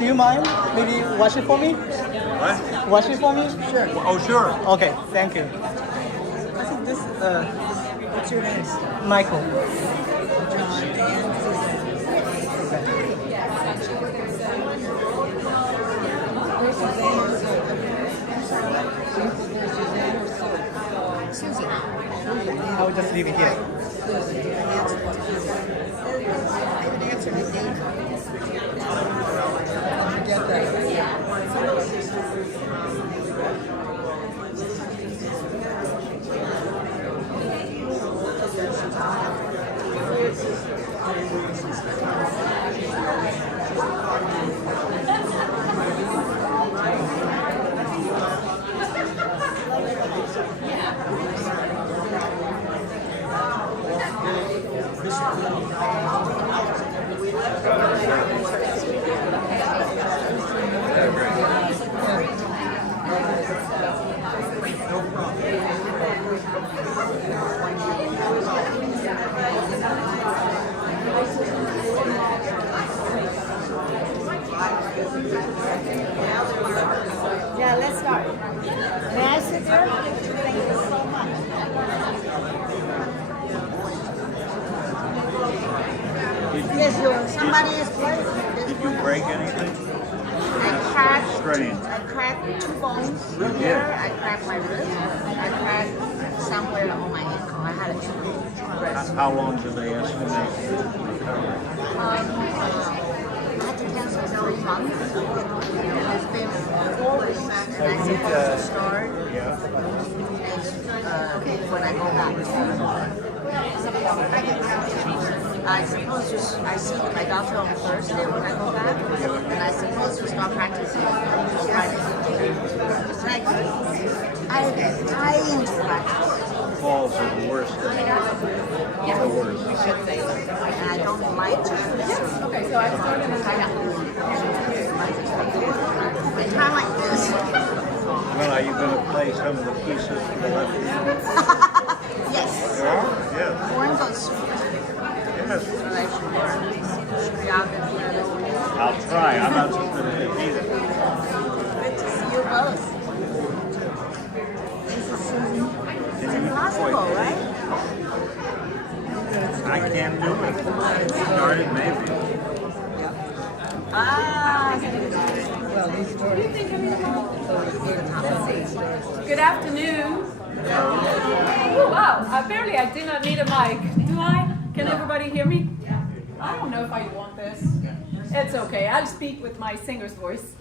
Do you mind maybe wash it for me? What? Wash it for me? Sure. Oh, sure. Okay, thank you. I think this, What's your name? Michael. John. And Susie. I will just leave it here. Get that. Yeah, let's start. May I sit there? Thank you so much. Yes, somebody is playing. Did you break anything? I cracked 2 bones here. I cracked my wrist. I cracked somewhere on my ankle. I had a rest. How long do they estimate? I had to cancel 3 months. It's been 4 weeks, and I'm supposed to start when I go back. I see my doctor on Thursday when I go back, and I'm supposed to start practicing on Friday. Like, I into practice. Falls are the worst. The worst. And I don't like to. Okay, so I started in I kind of like this. Well, are you going to play some of the pieces for the left hand? Yes. Yes. One goes sweet. Yes. So I should learn. I'll try. I'm not so good at it either. Good to see you both. It's impossible, right? I can't do it. Started maybe. Good afternoon. Oh, wow. Apparently I did not need a mic. Do I? Can everybody hear me? I don't know if I want this. It's okay. I'll speak with my singer's voice.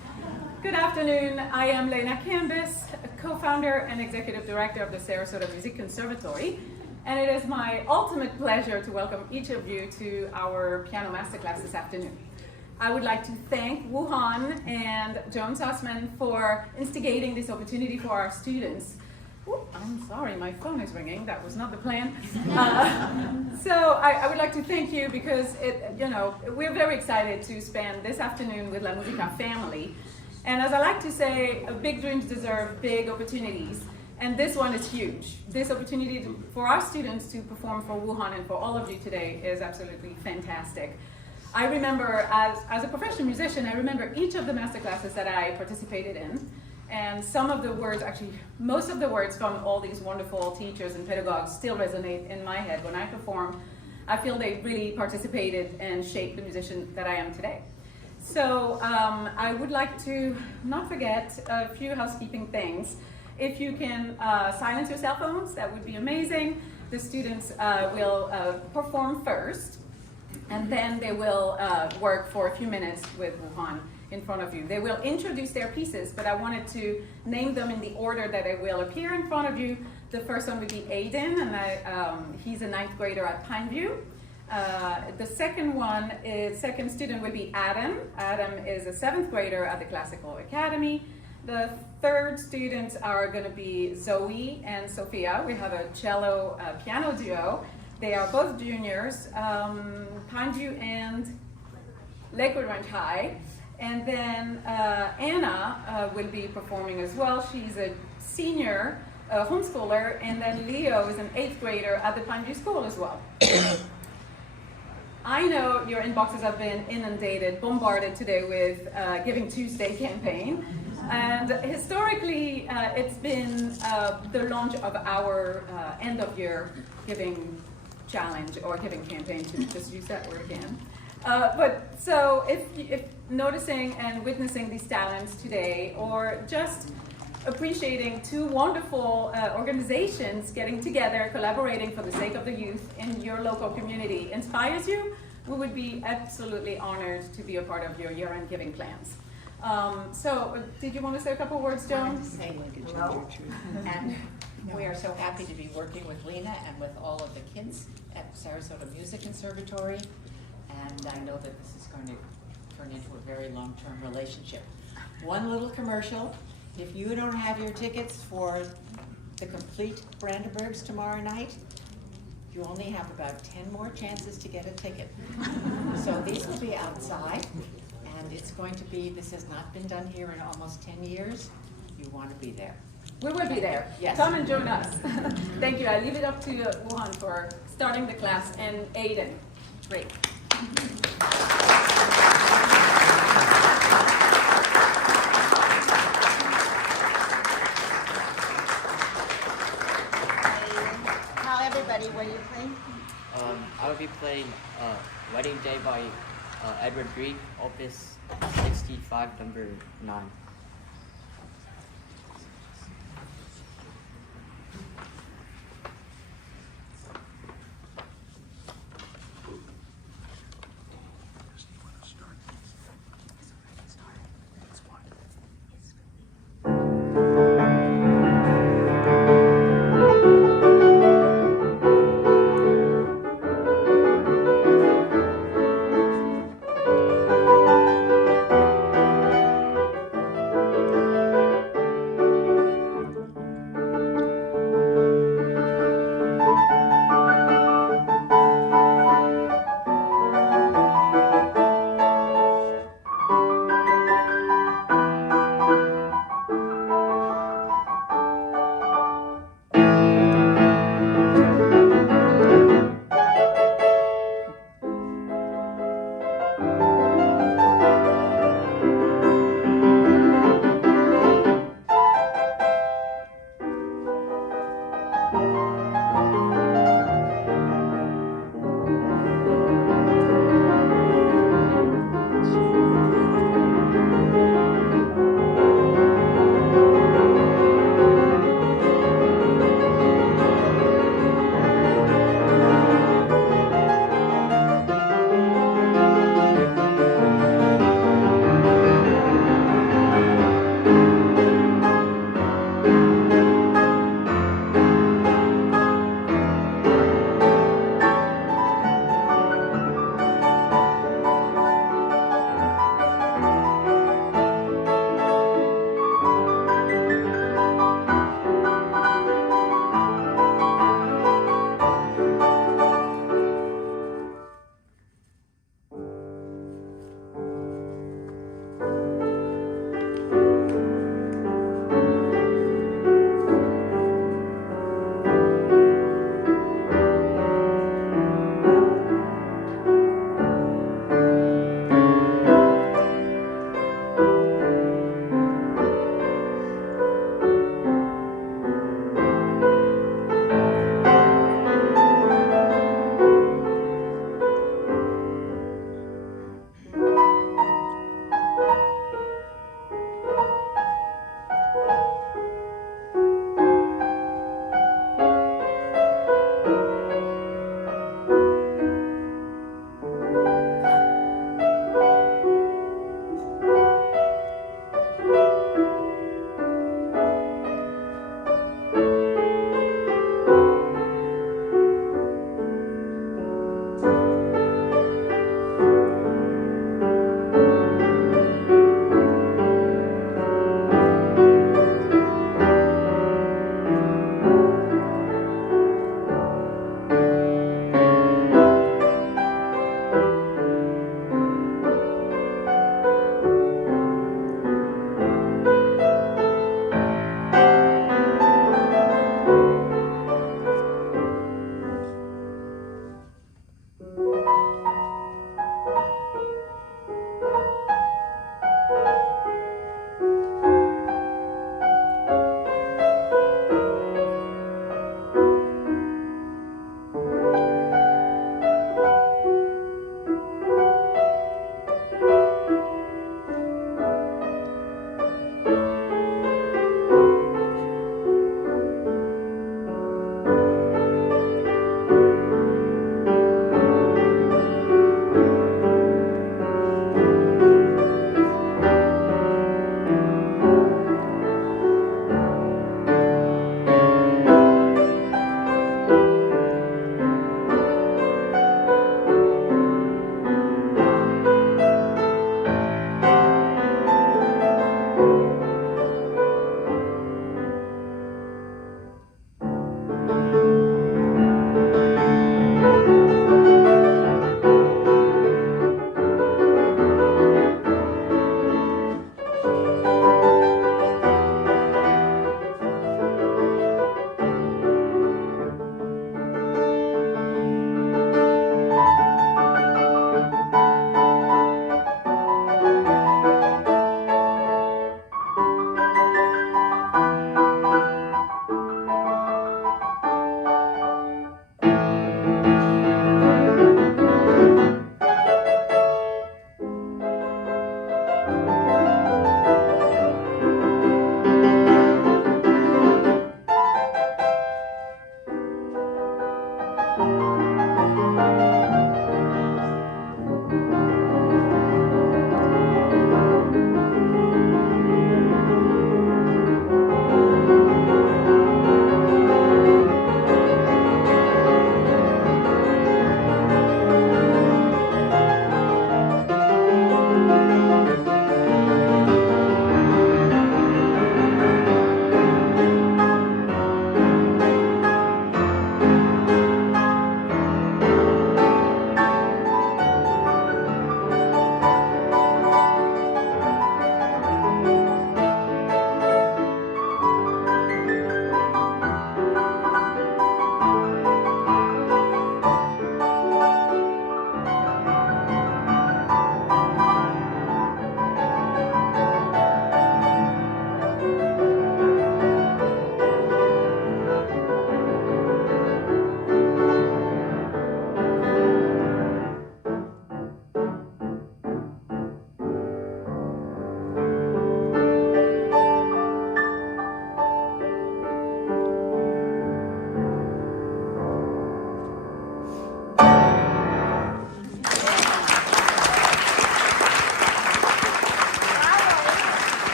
Good afternoon. I am Lena Canvas, co-founder and executive director of the Sarasota Music Conservatory. And it is my ultimate pleasure to welcome each of you to our piano masterclass this afternoon. I would like to thank Wuhan and Joan Sussman for instigating this opportunity for our students. Ooh, I'm sorry, my phone is ringing. That was not the plan. So I would like to thank you because we're very excited to spend this afternoon with La Musica family. And as I like to say, big dreams deserve big opportunities. And this one is huge. This opportunity for our students to perform for Wuhan and for all of you today is absolutely fantastic. I remember, as a professional musician, I remember each of the masterclasses that I participated in. And some of the words, actually, most of the words from all these wonderful teachers and pedagogues still resonate in my head. When I perform, I feel they really participated and shaped the musician that I am today. So I would like to not forget a few housekeeping things. If you can silence your cell phones, that would be amazing. The students will perform first, and then they will work for a few minutes with Wuhan in front of you. They will introduce their pieces, but I wanted to name them in the order that they will appear in front of you. The first one would be Aiden, and he's a 9th grader at Pineview. The second student will be Adam. Adam is a 7th grader at the Classical Academy. The third students are going to be Zoe and Sophia. We have a cello piano duo. They are both juniors, Pineview and Lakewood Ranch High. And then Anna will be performing as well. She's a senior homeschooler, and then Leo is an 8th grader at the Pineview School as well. I know your inboxes have been inundated, bombarded today with Giving Tuesday campaign. And historically, it's been the launch of our end of year giving challenge or giving campaign, to just use that word again. But so if noticing and witnessing these talents today, or just appreciating two wonderful organizations getting together, collaborating for the sake of the youth in your local community inspires you, we would be absolutely honored to be a part of your year-end giving plans. So, did you want to say a couple words, Joan? Say hello, and we are so happy to be working with Lena and with all of the kids at Sarasota Music Conservatory, and I know that this is going to turn into a very long-term relationship. One little commercial: if you don't have your tickets for the complete Brandenburgs tomorrow night, you only have about 10 more chances to get a ticket. So these will be outside. And it's going to be, this has not been done here in almost 10 years. You want to be there. We will be there. Yes. Come and join us. Thank you. I leave it up to Wuhan for starting the class, and Aiden. Great. Tell everybody what you playing. I will be playing Wedding Day by Edward Grieg, Opus 65, number 9.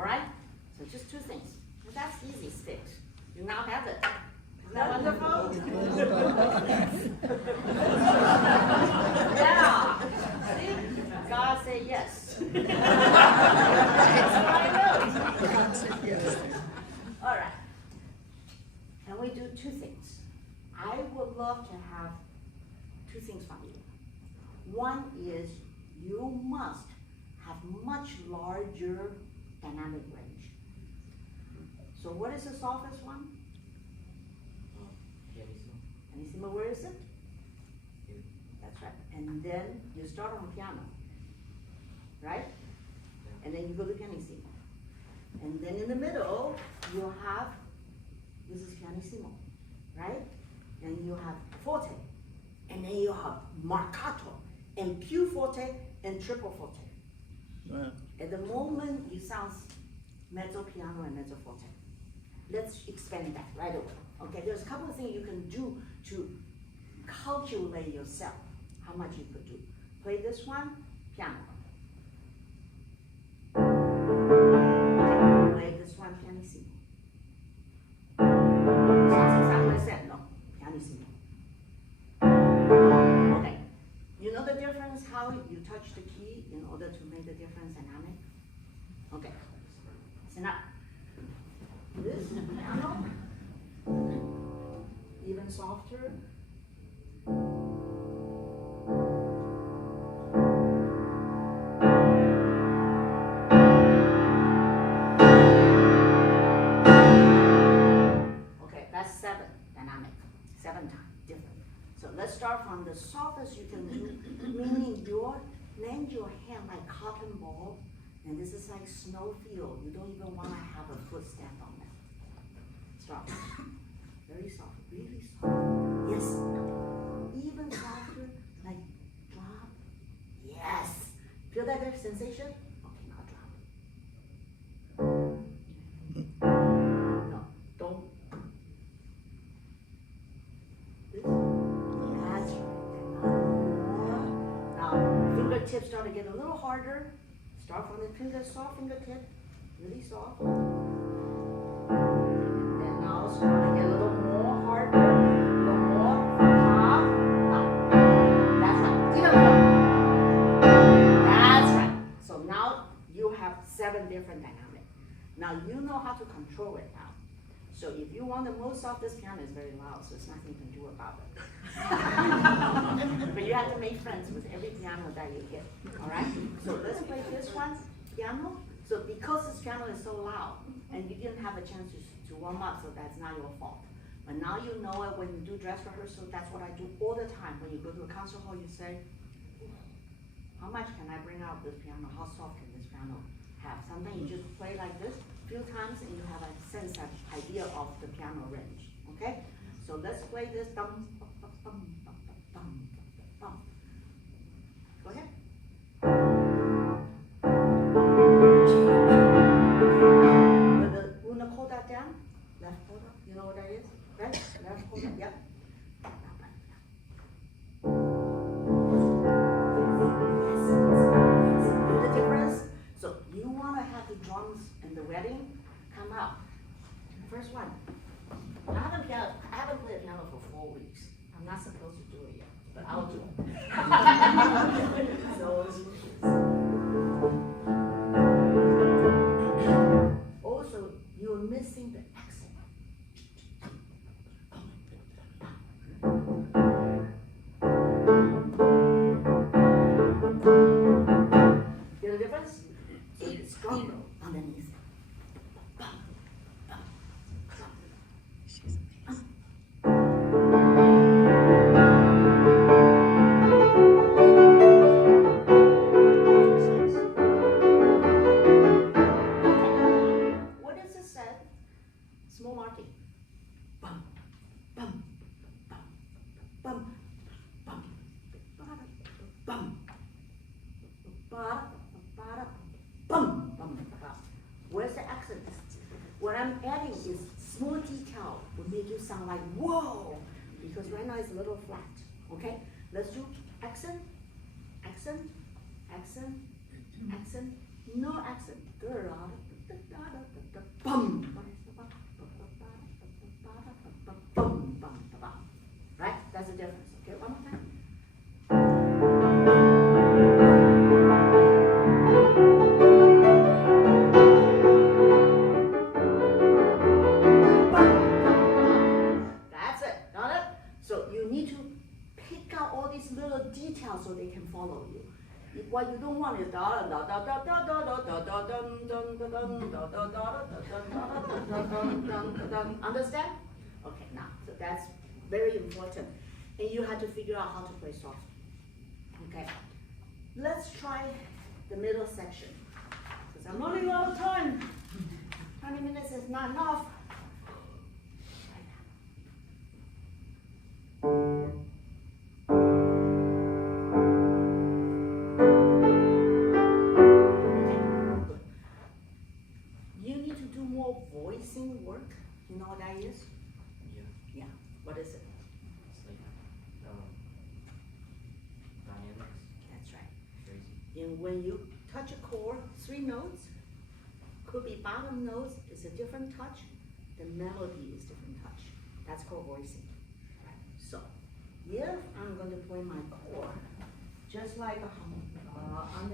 All right? So just two things. And that's easy fix. You now have it. Isn't that wonderful? Yeah. See? God say yes. That's what I know. All right. And we do two things. I would love to have two things from you. One is you must have much larger dynamic range. So what is the softest one? Pianissimo, where is it? That's right. And then you start on piano, right? And then you go to pianissimo. And then in the middle, you have, this is pianissimo, right? And you have forte. And then you have marcato, and più forte, and triple forte. Wow. At the moment, you sound mezzo piano and mezzo forte. Let's expand that right away. Okay, there's a couple of things you can do to calculate yourself how much you could do. Play this one, piano. Play this one, pianissimo. Sounds exactly the same, no? Pianissimo. Okay, you know the difference how you touch the key in order to make the difference dynamic? Okay, so now, this piano, even softer. Okay, that's 7 dynamic, 7 times different. So let's start from the softest you can do, meaning land your hand like cotton ball, and this is like snow field. You don't even want to have a foot stand on that. Start. Very soft, really soft. Yes. Even softer, like drop. Yes. Feel that sensation? Okay, now drop. No, don't. This. That's right. Now, fingertips start to get a little harder. Start from the soft fingertip, really soft. Then now start to get a little more harder, a little more top. That's right. Even more. That's right. So now you have 7 different dynamics. Now you know how to control it now. So if you want the most soft, this piano is very loud, so there's nothing you can do about it. But you have to make friends with every piano that you hit. All right? So let's play this one, piano. So because this piano is so loud, and you didn't have a chance to warm up, so that's not your fault. But now you know it when you do dress rehearsal. That's what I do all the time. When you go to a concert hall, you say, how much can I bring out this piano? How soft can this piano have? Sometimes you just play like this a few times, and you have a sense of idea of the piano range. Okay? So let's play this. Dum, bum, bum, bum, bum, bum, bum. Go ahead. With the una coda down, left coda. You know what that is? Right? Left coda. Yep. See the difference? So you want to have the drums in the wedding come out. First one. I haven't played piano for 4 weeks. I'm not supposed to do it yet, but I'll do it. So also, you're missing the accent. Feel the difference? So it's stronger underneath. What is it said? Small marking. Bum, bum, bum, bum, bum, bum, bum, bum, bum. Where's the accent? What I'm adding is small detail will make you sound like whoa, because right now it's a little flat. Okay, let's do accent, accent, accent, accent, no accent. what you don't want is da da da da da da da da da dum dum da dum da da da da. Understand? Okay, now so that's very important, and you have to figure out how to play soft. Okay, let's try the middle section. Because I'm running out of time. 20 minutes is not enough. You need to do more voicing work. You know what that is? Yeah. Yeah. What is it? It's like dynamics. That's right. Crazy. And when you touch a chord, 3 notes, could be bottom notes is a different touch, the melody is different touch. That's called voicing. Right. So, if I'm going to play my chord, just like a on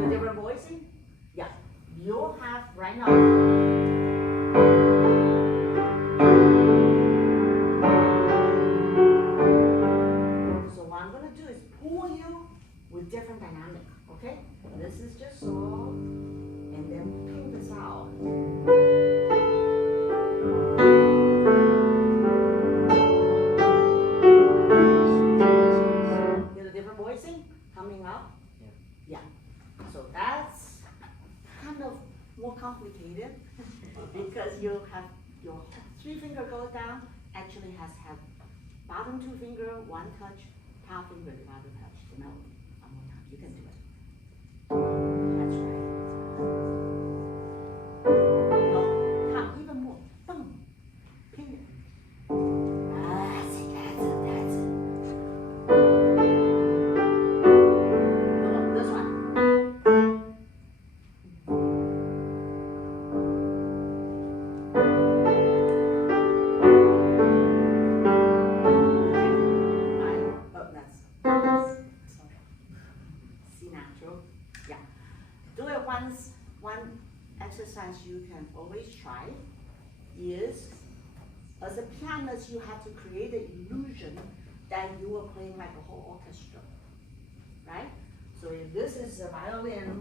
the different voicing? Yeah. You'll have right now. So what I'm going to do is pull you with different dynamic, okay? This is just soft, and then ping this out. Get a different voicing coming up? Yeah. So that's kind of more complicated because you have your 3 finger go down, actually has have bottom 2 finger, 1 touch, top finger, the other touch, the melody. One more time, you can do it. That's right. No, top even more. Boom. Ping it. That's it, that's it, that's it. No, this one. C natural. Yeah. Do it once. One exercise you can always try is, as a pianist, you have to create the illusion that you are playing like a whole orchestra, right? So if this is a violin,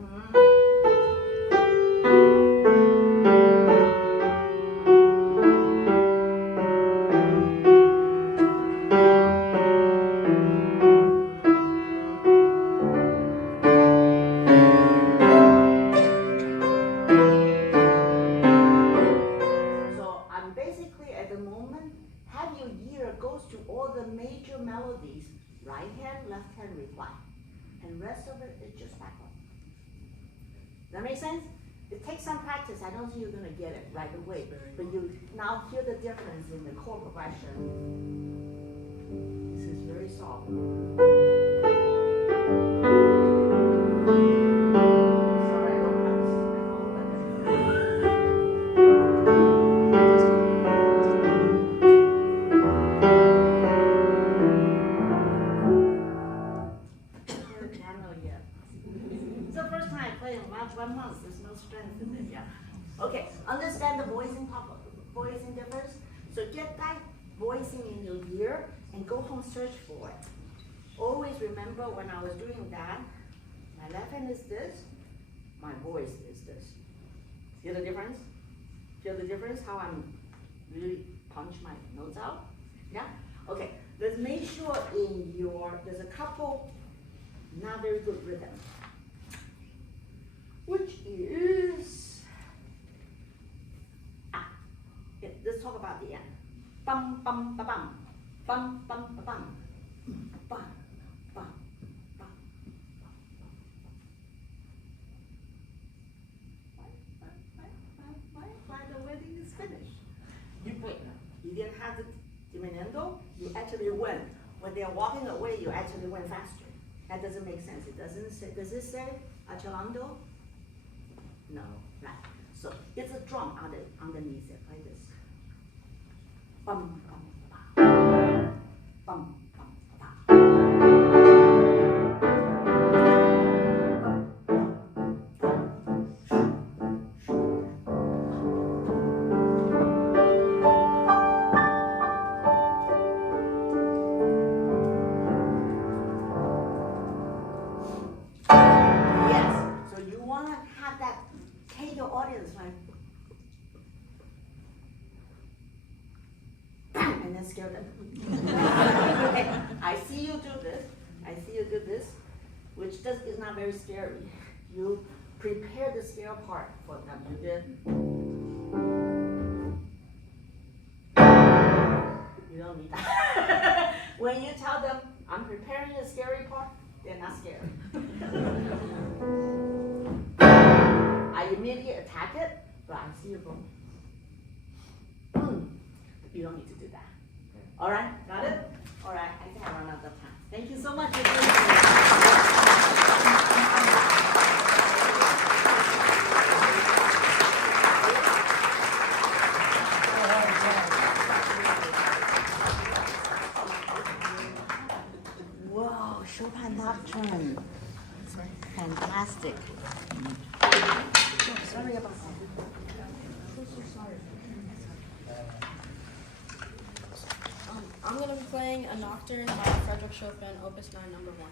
so I'm basically at the moment, have your ear goes to all the major melodies, right hand, left hand reply. And rest of it is just background. That make sense? It takes some practice. I don't think you're gonna get it right away, but you now hear the difference in the chord progression. This is very soft. Sorry, I don't piano yet. It's the first time I play in 1 month. There's no strength in it yet. Okay, understand the voicing difference? So get that voicing in your ear and go home search for it. Always remember when I was doing that, my left hand is this, my voice is this. Feel the difference? Feel the difference how I'm really punch my notes out? Yeah? Okay, let's make sure in your, there's a couple not very good rhythm, which is, let's talk about the end. Bum, bum, ba, bum, bum, bum, ba, bum, bum, bum, bum. Why the wedding is finished? You wait. You didn't have the diminuendo, you actually went. When they're walking away, you actually went faster. That doesn't make sense. It doesn't say, does it say accelando? No, right. So it's a drum underneath it, like this. Bum, bum, ba. Bum, bum, ba. hate your audience, like, bam, and then scare them. Okay, I see you do this. I see you do this, which is not very scary. You prepare the scare part for them. You did. You don't need that. When you tell them, I'm preparing the scary part, they're not scared. I immediately attack it, but I see you go. You don't need to do that. All right, got it? All right, I think I run out of time. Thank you so much. Whoa, Chopin Nocturne. Fantastic. Sorry about that. So sorry. I'm going to be playing a Nocturne by Frederick Chopin, Opus 9, number 1.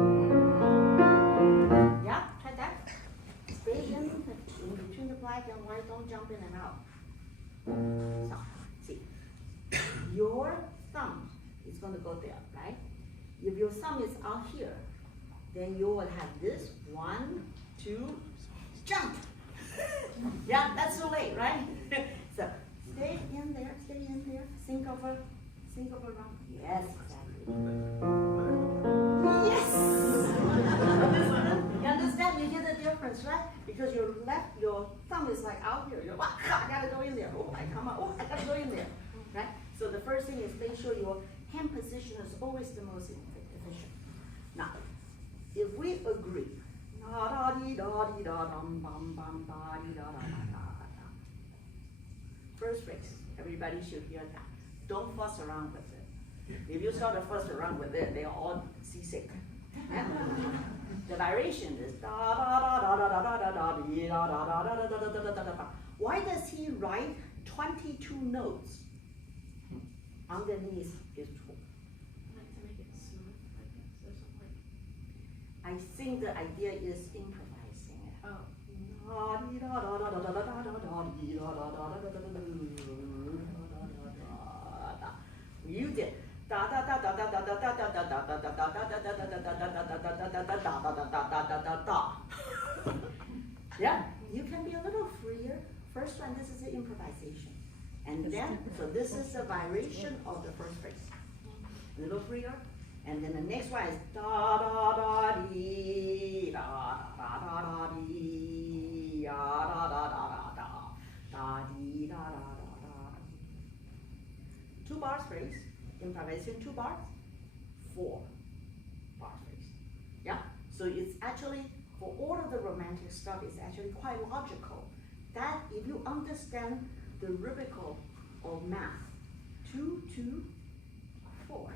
So, see, your thumb is going to go there, right? If your thumb is out here, then you will have this 1, 2, jump. Yeah, that's too late, right? So stay in there, think of a round. Yes, exactly. Yes! You understand? You hear the difference, right? Because your thumb is like out here. You're, oh, I gotta go in there. Oh, I come out. Oh, I gotta go in there. Right? So the first thing is make sure your hand position is always the most efficient. Now, if we agree, first phrase, everybody should hear that. Don't fuss around with it. If you start to fuss around with it, they are all seasick. Yeah? The variation is da da da da da da da da da da da da da da. Why does he write 22 notes underneath his tool? I think the idea is improvising it. You did. Yeah, you can be a little freer. First one, this is the improvisation. And then, so this is the variation of the first phrase. A little freer. And then the next one is da da da dee da da da da dee da da da da da da dee da da da da. 2 bars phrase, improvisation 2 bars, 4 bars phrase. Yeah. So it's actually for all of the romantic stuff, it's actually quite logical. That if you understand the rhythmical of math, 2, 2, 4.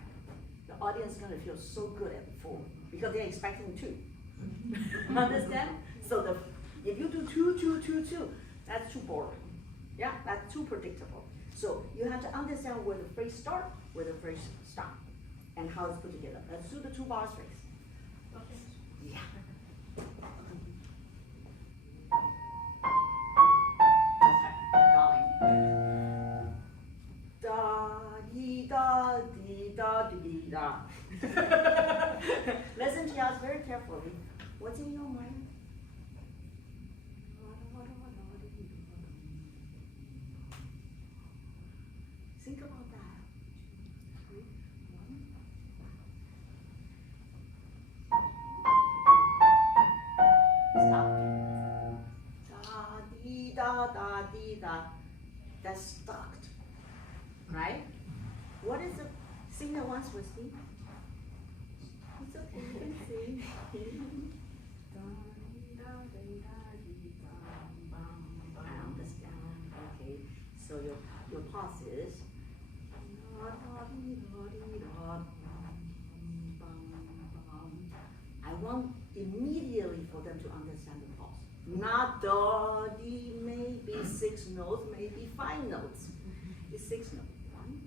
The audience is going to feel so good at 4 because they're expecting 2. Understand? So if you do 2, 2, 2, 2, that's too boring. Yeah, that's too predictable. So you have to understand where the phrase starts, where the phrase stops, and how it's put together. Let's do the 2 bars phrase. Yeah. Da. Listen to us very carefully. What's in your mind? Think about that. 2, 3, 1. Stop. Da dee da da dee da. That's stuck. Right? What is the sing that once with me? It's okay, you can sing. I understand. Okay, so your pause is I want immediately for them to understand the pause. Not da, di, maybe 6 notes, maybe 5 notes. It's 6 notes. 1,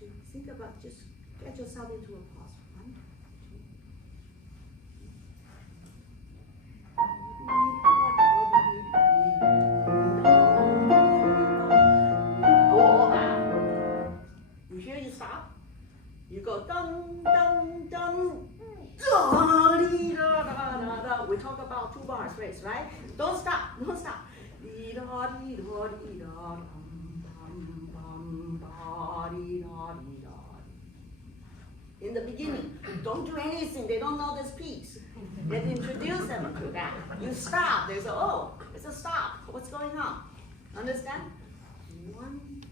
2. Think about just get yourself into a pause. 1, 2. You hear you stop? You go dun dun dun. We talk about 2 bars phrase, right? Don't stop, don't stop. In the beginning, don't do anything. They don't know this piece. You have to introduce them to that. You stop. They say, oh, it's a stop. What's going on? Understand? 1, 2,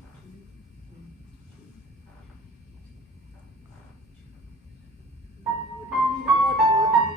3, 4.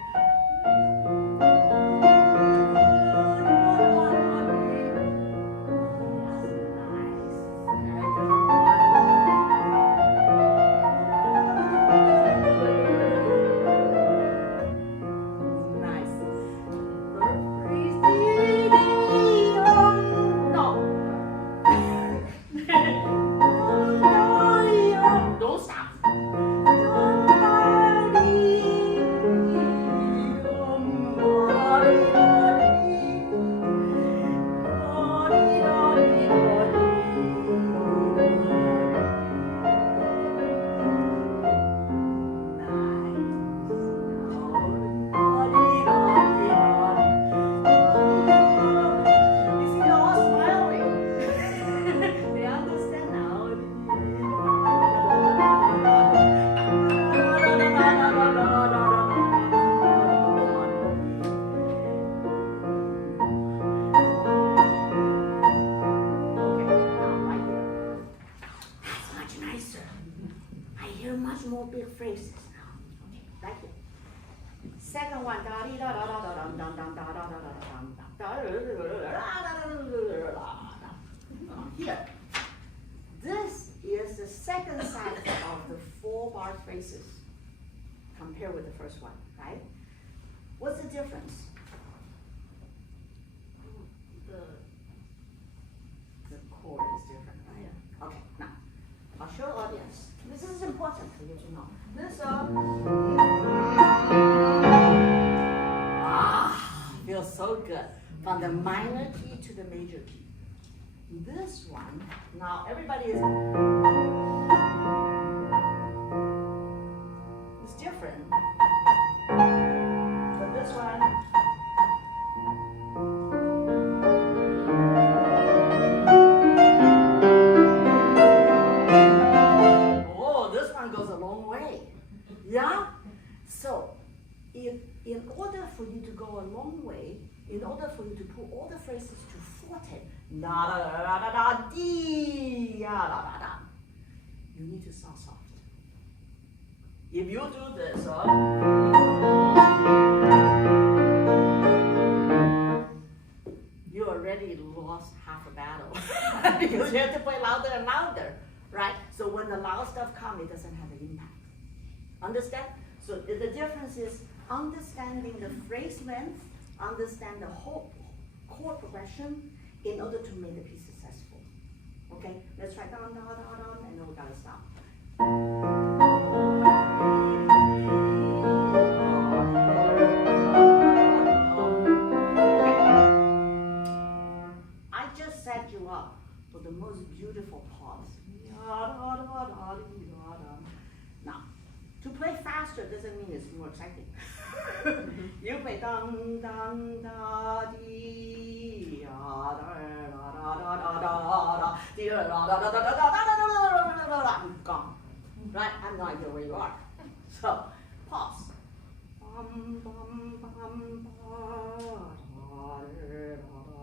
Here. This is the second side of the 4-bar phrases compared with the first one, right? What's the difference? The chord is different, right? Okay, now, I'll show the audience. This is important for you to know. This feels so good. From the minor key to the major key. This one, now everybody is, it's different. But this one, oh, this one goes a long way. Yeah? So, in order for you to go a long way, in order for you to put all the phrases to forte, da da da da da da dee da da da da, you need to sound soft. If you do this, you already lost half a battle because you have to play louder and louder, right? So when the loud stuff comes, it doesn't have an impact. Understand? So the difference is understanding the phrase length, understand the whole chord progression in order to make the piece successful. Okay, let's try down, down, down, down, and then we gotta stop. I just set you up for the most beautiful pause. Now, to play faster doesn't mean it's more exciting. You play dum dum da dee da da da da da da dee da da da da da da da. I'm gone. Right? I have no idea where you are. So pause. Bum bum bum ba da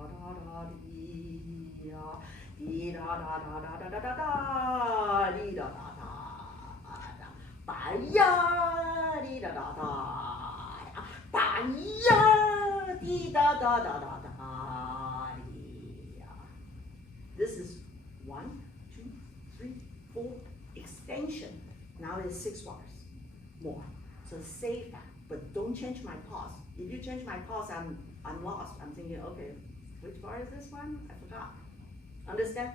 da da dee da da da da da da da dee da da da da. Ba ya dee da da da. This is 1, 2, 3, 4 extension. Now it's 6 bars more. So save that, but don't change my pause. If you change my pause, I'm lost. I'm thinking, okay, which bar is this one? I forgot. Understand?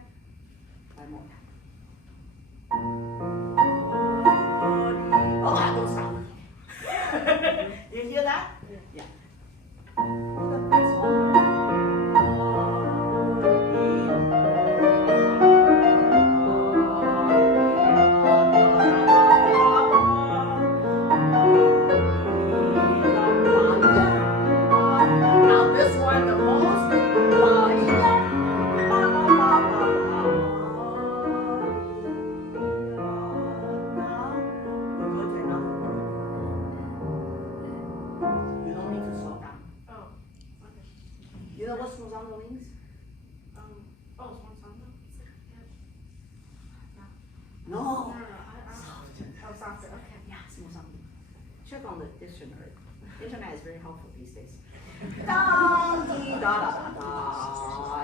5 more. Oh, I don't sound. You hear that? Yeah. The first one. Now this one, the most. You know what smozando means? No. Softer, okay. Yeah, smozando. Check on the dictionary. Internet is very helpful these days. Da dee da da da da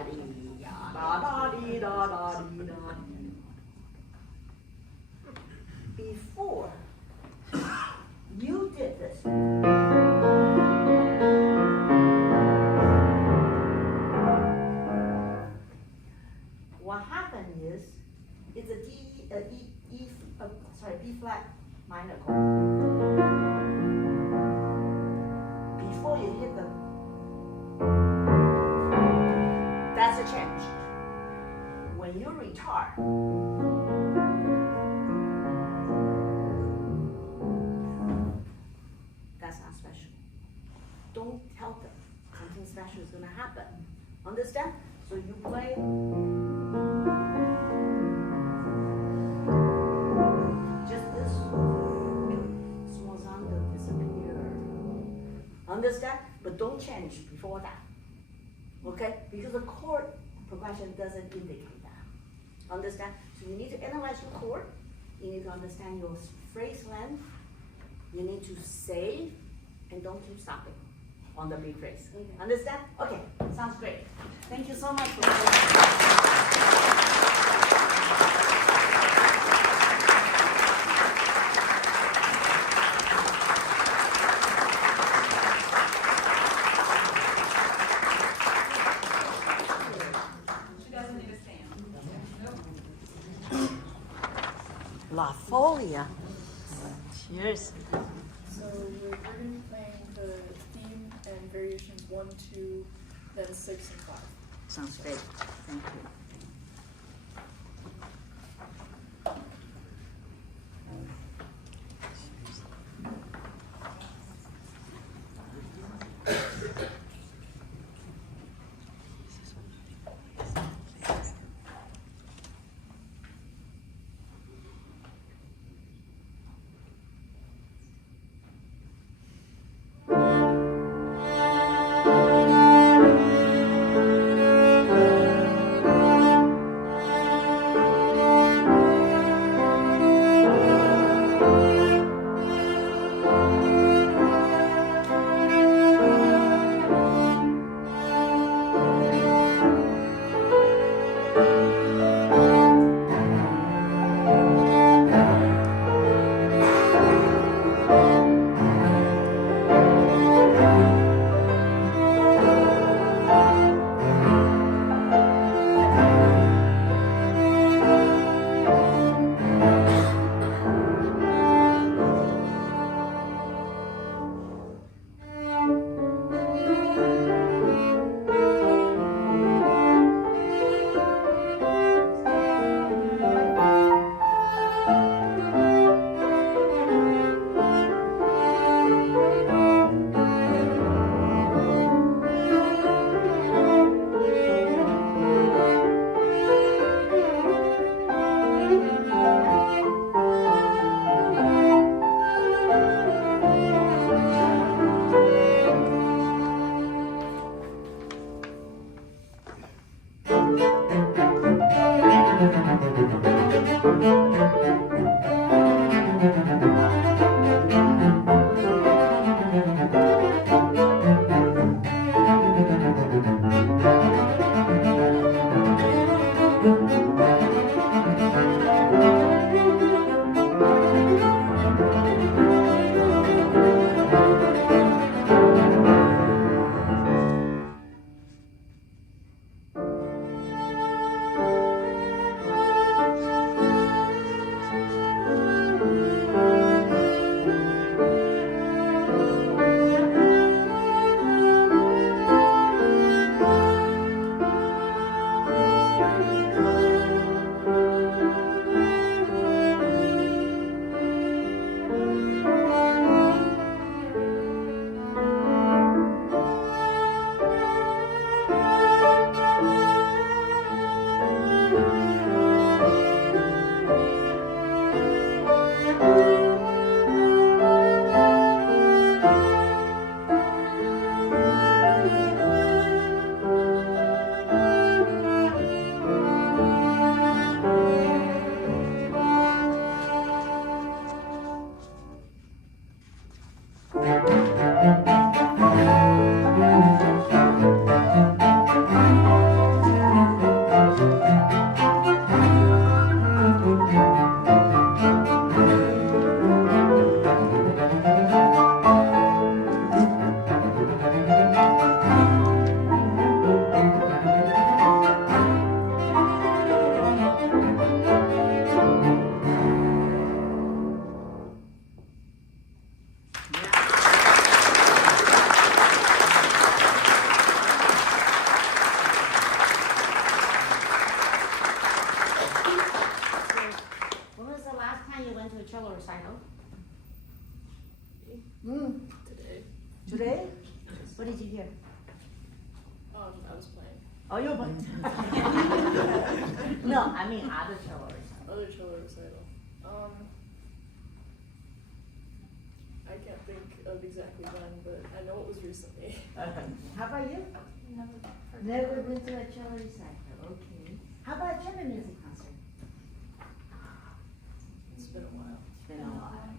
dee da da dee da da dee da dee. Before you did this. What happened is, it's a B flat minor chord. Before you hit the, that's a change. When you retard, that's not special. Don't tell them something special is gonna happen. Understand? So you play. Just this smozando disappear. Understand? But don't change before that. Okay? Because the chord progression doesn't indicate that. Understand? So you need to analyze your chord. You need to understand your phrase length. You need to save and don't keep stopping. on the B phrase. Okay. Understand? Okay, sounds great. Thank you so much for She doesn't need a stand. La Folia. Cheers. So we're going to be playing the theme and variations 1, 2, then 6 and 5. Sounds great. Thank you. Today? What did you hear? I was playing. Oh, you were No, I mean other cello recital. Other cello recital. I can't think of exactly when, but I know it was recently. Okay. How about you? Never been to a cello recital. Okay. How about a chamber music concert? It's been a while. It's been a while.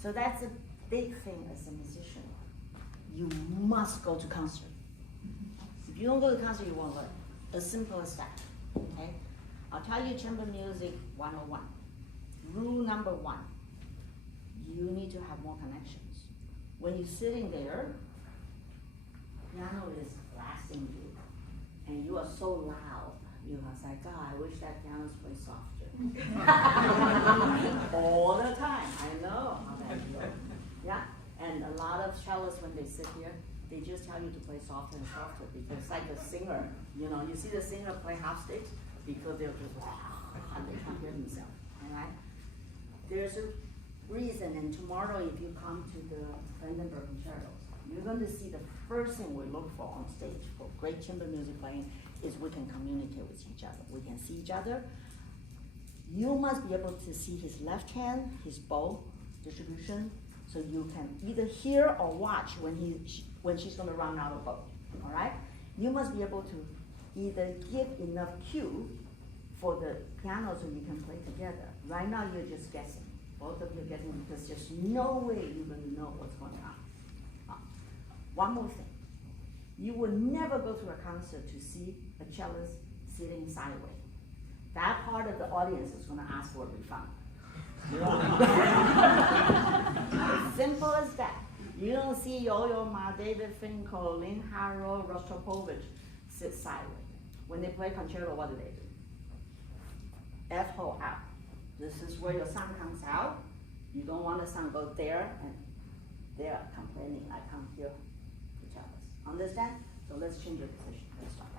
So that's a big thing as a musician. you must go to concert. If you don't go to concert, you won't learn. As simple as that, okay? I'll tell you chamber music 101. Rule number 1, you need to have more connections. When you're sitting there, piano is blasting you, and you are so loud. You are like, God, I wish that piano's play softer. All the time, I know how that goes. Yeah, and a lot of cellists, when they sit here, they just tell you to play softer and softer because it's like a singer, you know, you see the singer play half sticks because they're just, and they can't hear themselves, all right? There's a reason, and tomorrow if you come to the Brandenburg concertos, you're going to see the first thing we look for on stage for great chamber music playing is we can communicate with each other. We can see each other. You must be able to see his left hand, his bow distribution, so you can either hear or watch when she's going to run out of bow, all right? You must be able to either give enough cue for the piano so you can play together. Right now you're just guessing. Both of you are guessing because there's no way you're going to know what's going on. One more thing. You will never go to a concert to see a cellist sitting sideways. That part of the audience is going to ask for a refund. As simple as that. You don't see Yo-Yo Ma, David Finkel, Lynn Harrow, Rostropovich sit sideways. When they play concerto, what do? F-hole out. This is where your sound comes out. You don't want the sound go there, and they're complaining, I can't hear the cellist. Understand? So let's change your position. Let's start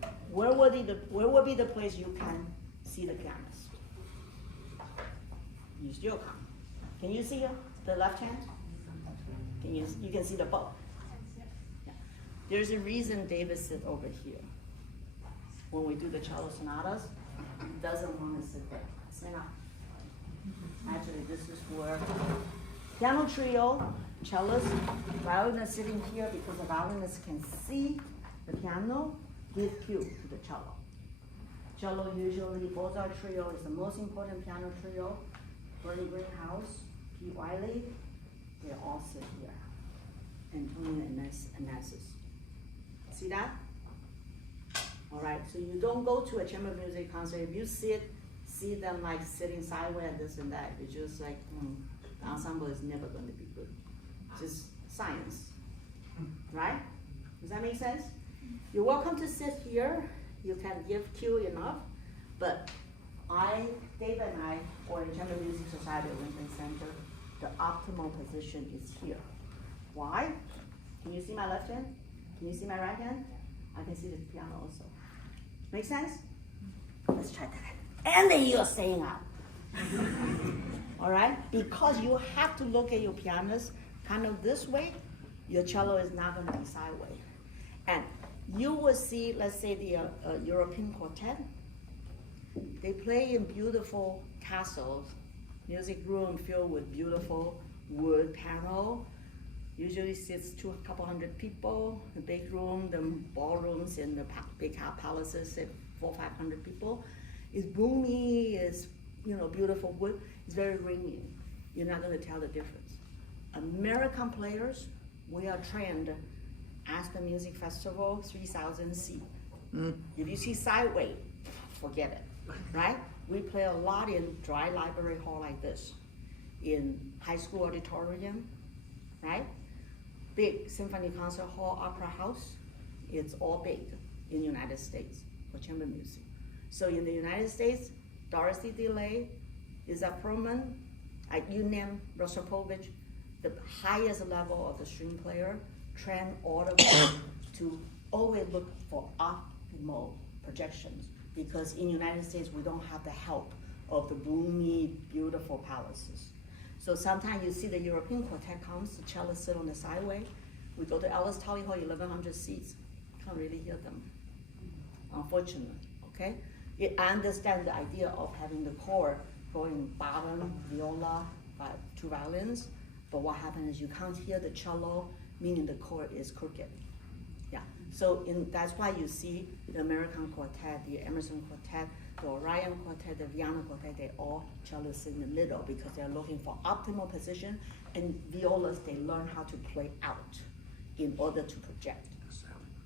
that. Where will be the place you can see the pianist? You still come. Can you see the left hand? You can see the bow. Yeah. There's a reason David sits over here. When we do the cello sonatas, he doesn't want to sit there. Stand up. Actually, this is where piano trio, cellist, violinist sitting here because the violinist can see the piano, give cue to the cello. Cello usually, Mozart trio is the most important piano trio. Bernie Greenhouse, Pete Wiley, they all sit here. Antonio and Onassis. See that? All right, so you don't go to a chamber music concert. If you see them like sitting sideways and this and that, it's just like, the ensemble is never going to be good. Just science, right? Does that make sense? You're welcome to sit here. You can give cue enough, but Dave and I, or in Chamber Music Society at Lincoln Center, the optimal position is here. Why? Can you see my left hand? Can you see my right hand? I can see the piano also. Make sense? Let's try that. And then you're staying out. All right? Because you have to look at your pianist kind of this way, your cello is not going to be sideways. And you will see, let's say the European quartet, they play in beautiful castles, music room filled with beautiful wood panel. Usually sits to a couple hundred people. The big room, the ballrooms in the big palaces sit 400-500 people. It's boomy, it's beautiful wood. It's very ringing. You're not going to tell the difference. American players, we are trained as the music festival, 3,000 seat. If you see sideways, forget it, right? We play a lot in dry library hall like this, in high school auditorium, right? Big symphony concert hall, opera house, it's all big in the United States for chamber music. So in the United States, Dorothy DeLay, Isaac Perlman, you name Rostropovich, the highest level of the string player, train all of them to always look for optimal projections, because in the United States, we don't have the help of the boomy, beautiful palaces. So sometimes you see the European quartet comes, the cellists sit on the sideway. We go to Ellis Tully Hall, 1,100 seats. Can't really hear them, unfortunately, okay? I understand the idea of having the chord going bottom, viola, 2 violins, but what happens is you can't hear the cello, meaning the chord is crooked. Yeah, so that's why you see the American quartet, the Emerson quartet, the Orion quartet, the Vienna quartet, they all cellists in the middle because they're looking for optimal position, and violas, they learn how to play out. in order to project.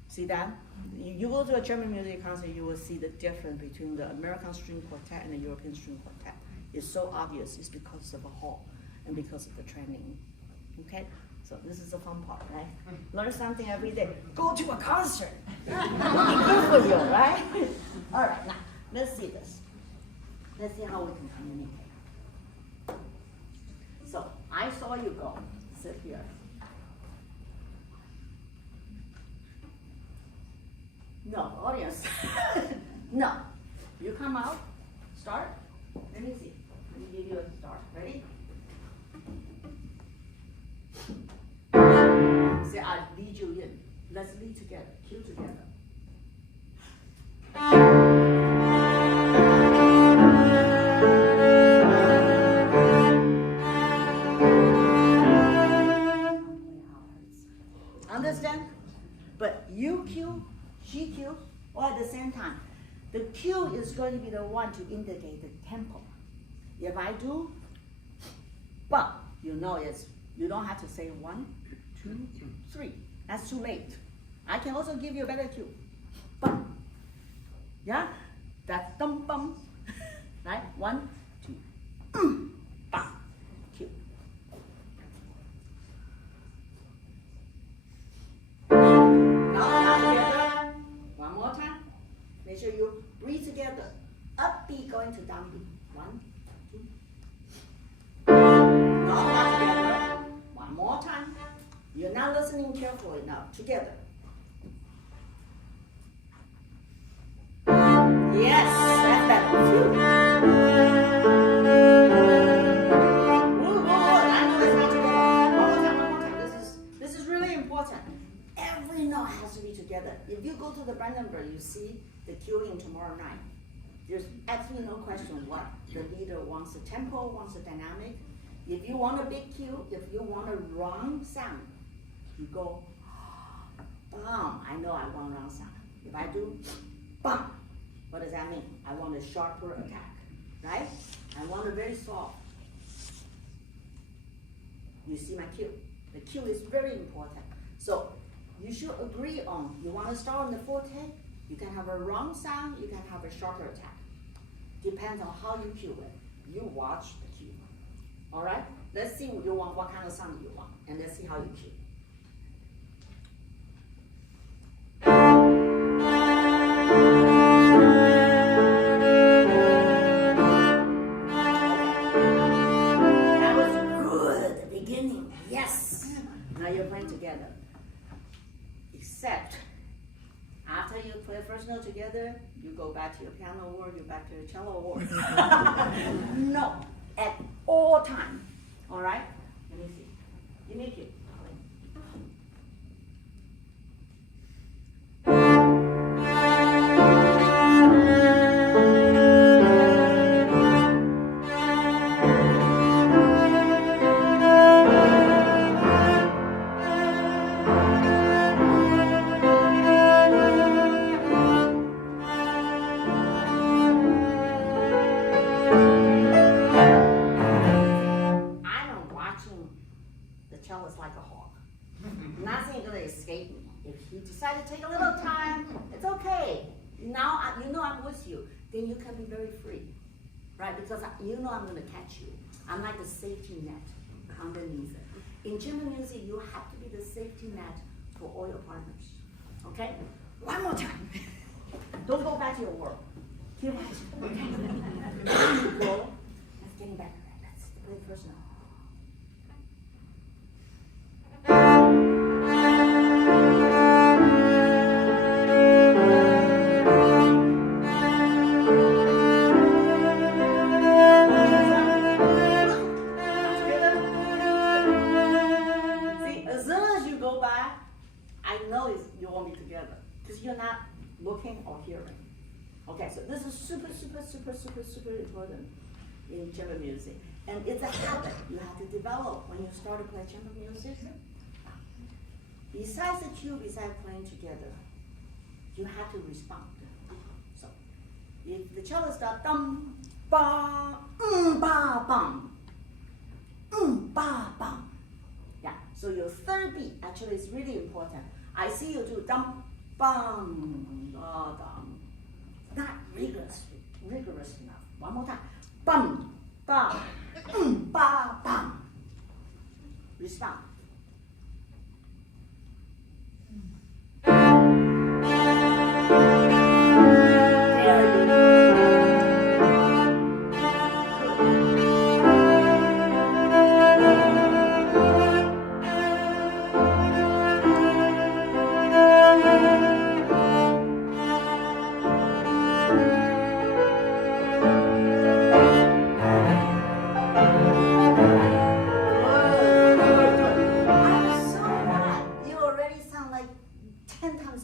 See that? You go to a German music concert, you will see the difference between the American string quartet and the European string quartet. It's so obvious. It's because of the hall and because of the training. Okay? So this is the fun part, right? Learn something every day. Go to a concert. It'll be good for you, right? All right, now let's see this. Let's see how we can communicate. So I saw you go. Sit here. No, audience. No. You come out. Start. Let me see. Let me give you a start. Ready? Say, I lead you in. Let's lead together. Cue together. Understand? But you cue, she cue, all at the same time. The cue is going to be the one to indicate the tempo. If I do, but you know you don't have to say 1, 2, 3. That's too late. I can also give you a better cue. Bum. Yeah? That's dum bum. Right? 1, 2. Bum. Cue. Now together. One more time. Make sure you breathe together. Up beat going to down beat. 1, 2. Now together. One more time. You're not listening carefully now. Together. Yes, that's better. Phew. Good. I know it's not together. One more time. This is really important. Every note has to be together. If you go to the Brandenburg, you see the cueing tomorrow night. There's absolutely no question what the leader wants: the tempo, wants the dynamic. If you want a big cue, if you want a wrong sound, you go bum. I know I want wrong sound. If I do bum, what does that mean? I want a sharper attack, right? I want a very soft. You see my cue. The cue is very important. So you should agree on, you want to start on the forte, you can have a wrong sound, you can have a sharper attack. Depends on how you cue it. You watch the cue. All right? Let's see what you want, what kind of sound you want, and let's see how you cue. That was good at the beginning. Yes. Now you're playing together. Except after you play the first note together, you go back to your piano work, you back to your cello work. No, at all time. All right? Let me see. You make it. Is like a hawk. Nothing is going to escape me. If he decides to take a little time, it's okay. Now you know I'm with you. Then you can be very free, right? Because you know I'm going to catch you. I'm like the safety net underneath it. In German music, you have to be the safety net for all your partners. Okay? One more time. Don't go back to your work. Keep watching. Okay? Go. Let's get back. Let's play the first note. You won't be together because you're not looking or hearing. Okay, so this is super important in German music, and it's a habit you have to develop when you start to play German music. Besides the cue, besides playing together, you have to respond. So, if the cello starts dum ba ba bum ba bum, yeah, So your third beat actually is really important. I see you do dum, bum, da, dum. Not rigorous enough. One more time. Bum, ba, ba, bum. Respond.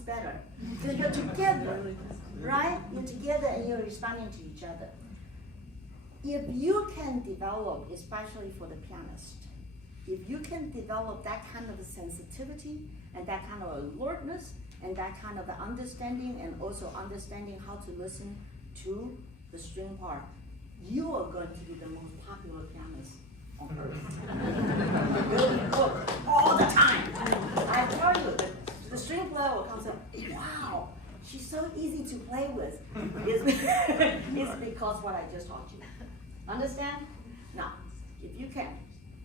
Better. Because you're together, right? You're together and you're responding to each other. If you can develop, especially for the pianist, if you can develop that kind of sensitivity and that kind of alertness and that kind of understanding and also understanding how to listen to the string part, you are going to be the most popular pianist on earth. Really good all the time. I tell you, the string player will come and say, wow, she's so easy to play with. It's because what I just taught you. Understand? Now, if you can,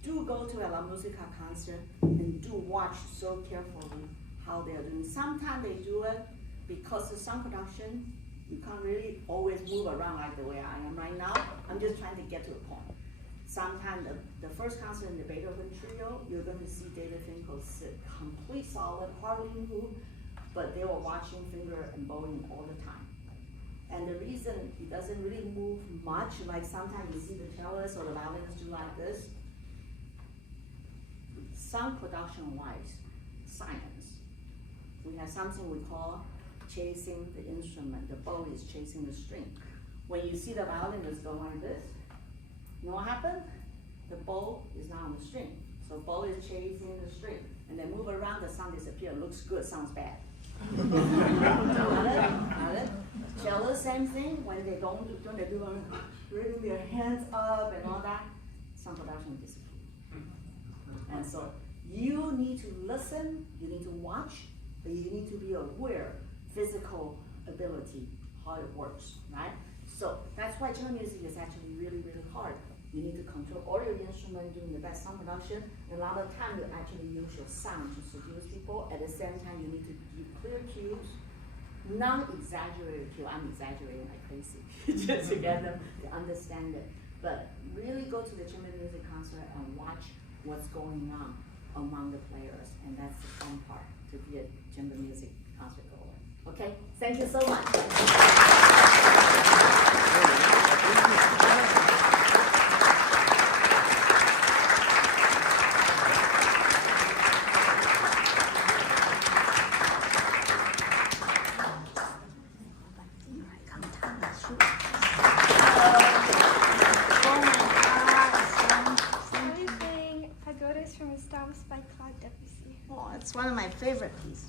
do go to a La Musica concert and do watch so carefully how they're doing. Sometimes they do it because the sound production, you can't really always move around like the way I am right now. I'm just trying to get to a point. Sometimes the first concert in the Beethoven Trio, you're going to see David Finkel sit complete solid, hardly move, but they were watching finger and bowing all the time. And the reason he doesn't really move much, like sometimes you see the cellist or the violinists do like this, sound production-wise, science. We have something we call chasing the instrument. The bow is chasing the string. When you see the violinist go like this, you know what happened? The bow is not on the string. So bow is chasing the string. And then move around, the sound disappears. Looks good, sounds bad. Got it? Cello, same thing. When they go to they're doing raising their hands up and all that, sound production disappears. And so you need to listen, you need to watch, but you need to be aware physical ability, how it works, right? So that's why cello music is actually really, really hard. You need to control all your instruments, doing the best sound production. And a lot of time you actually use your sound to seduce people. At the same time, you need to give clear cues, non-exaggerated cues. I'm exaggerating like crazy just to get them to understand it. But really go to the chamber music concert and watch what's going on among the players. And that's the fun part, to be a chamber music concert goer. Okay, thank you so much. Oh, it's one of my favorite pieces.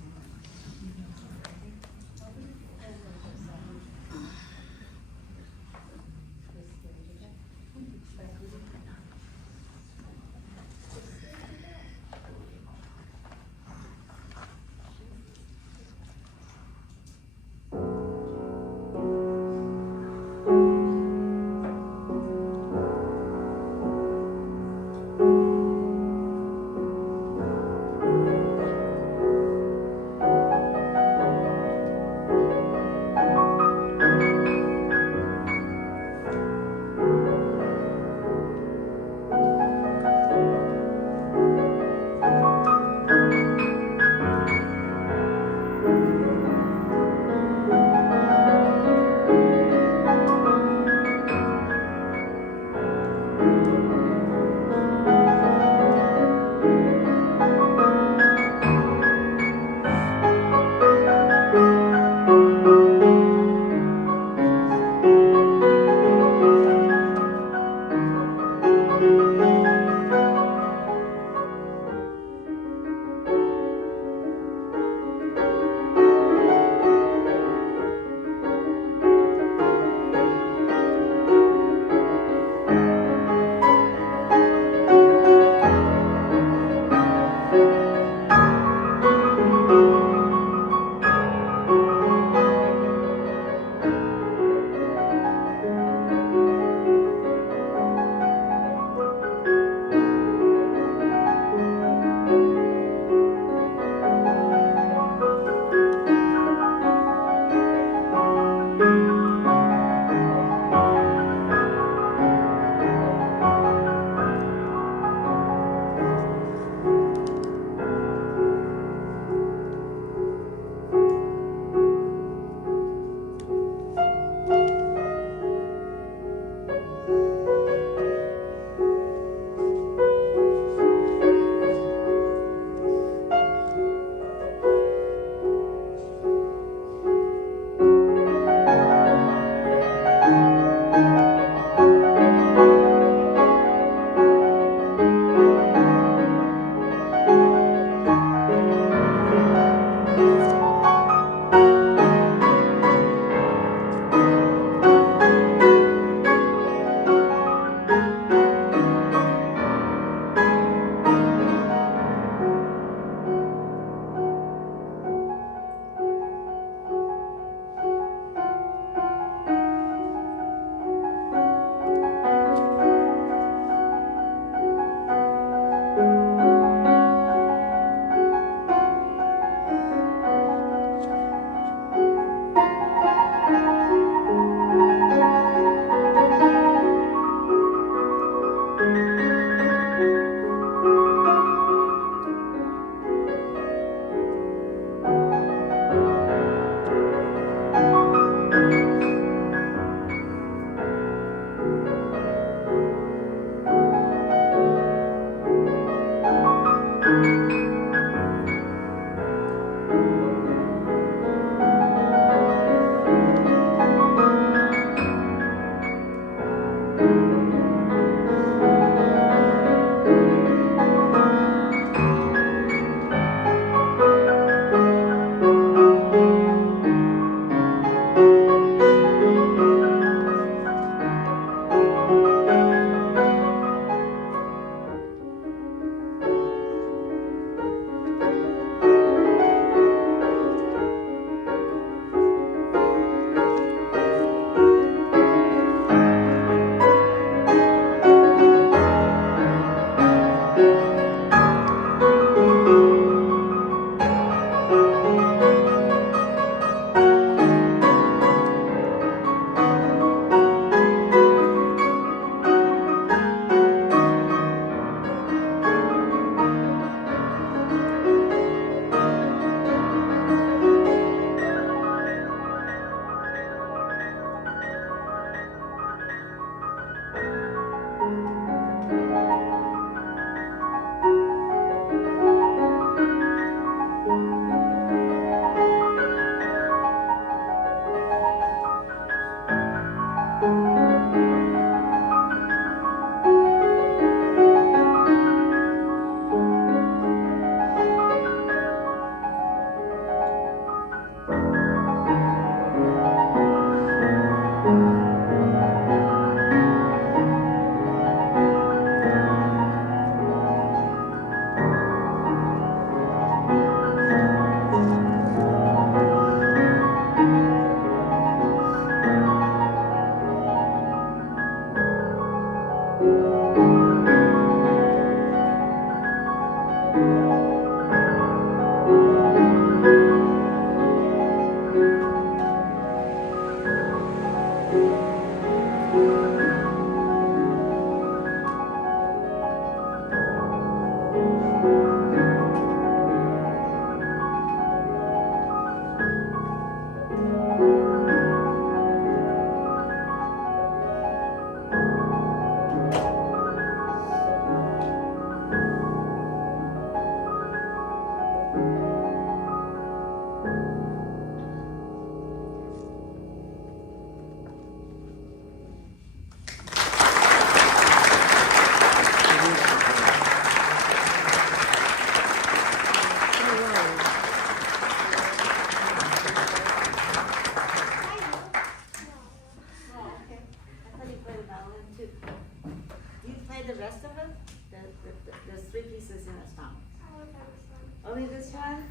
Only this one?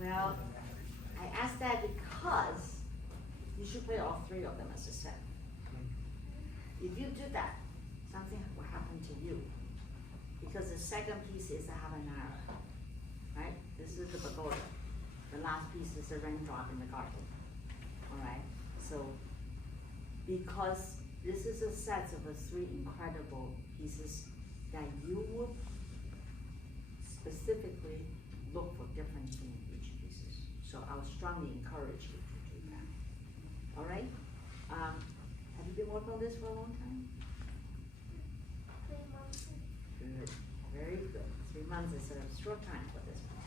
Well, I asked that because you should play all three of them as a set. If you do that, something will happen to you. Because the second piece is a habanero, right? This is the pagoda. The last piece is a raindrop in the garden, all right? So, because this is a set of the three incredible pieces that you will specifically look for different in each pieces. So I would strongly encourage you to do that. All right? Have you been working on this for a long time? 3 months. Good. Very good. 3 months is a short time for this one.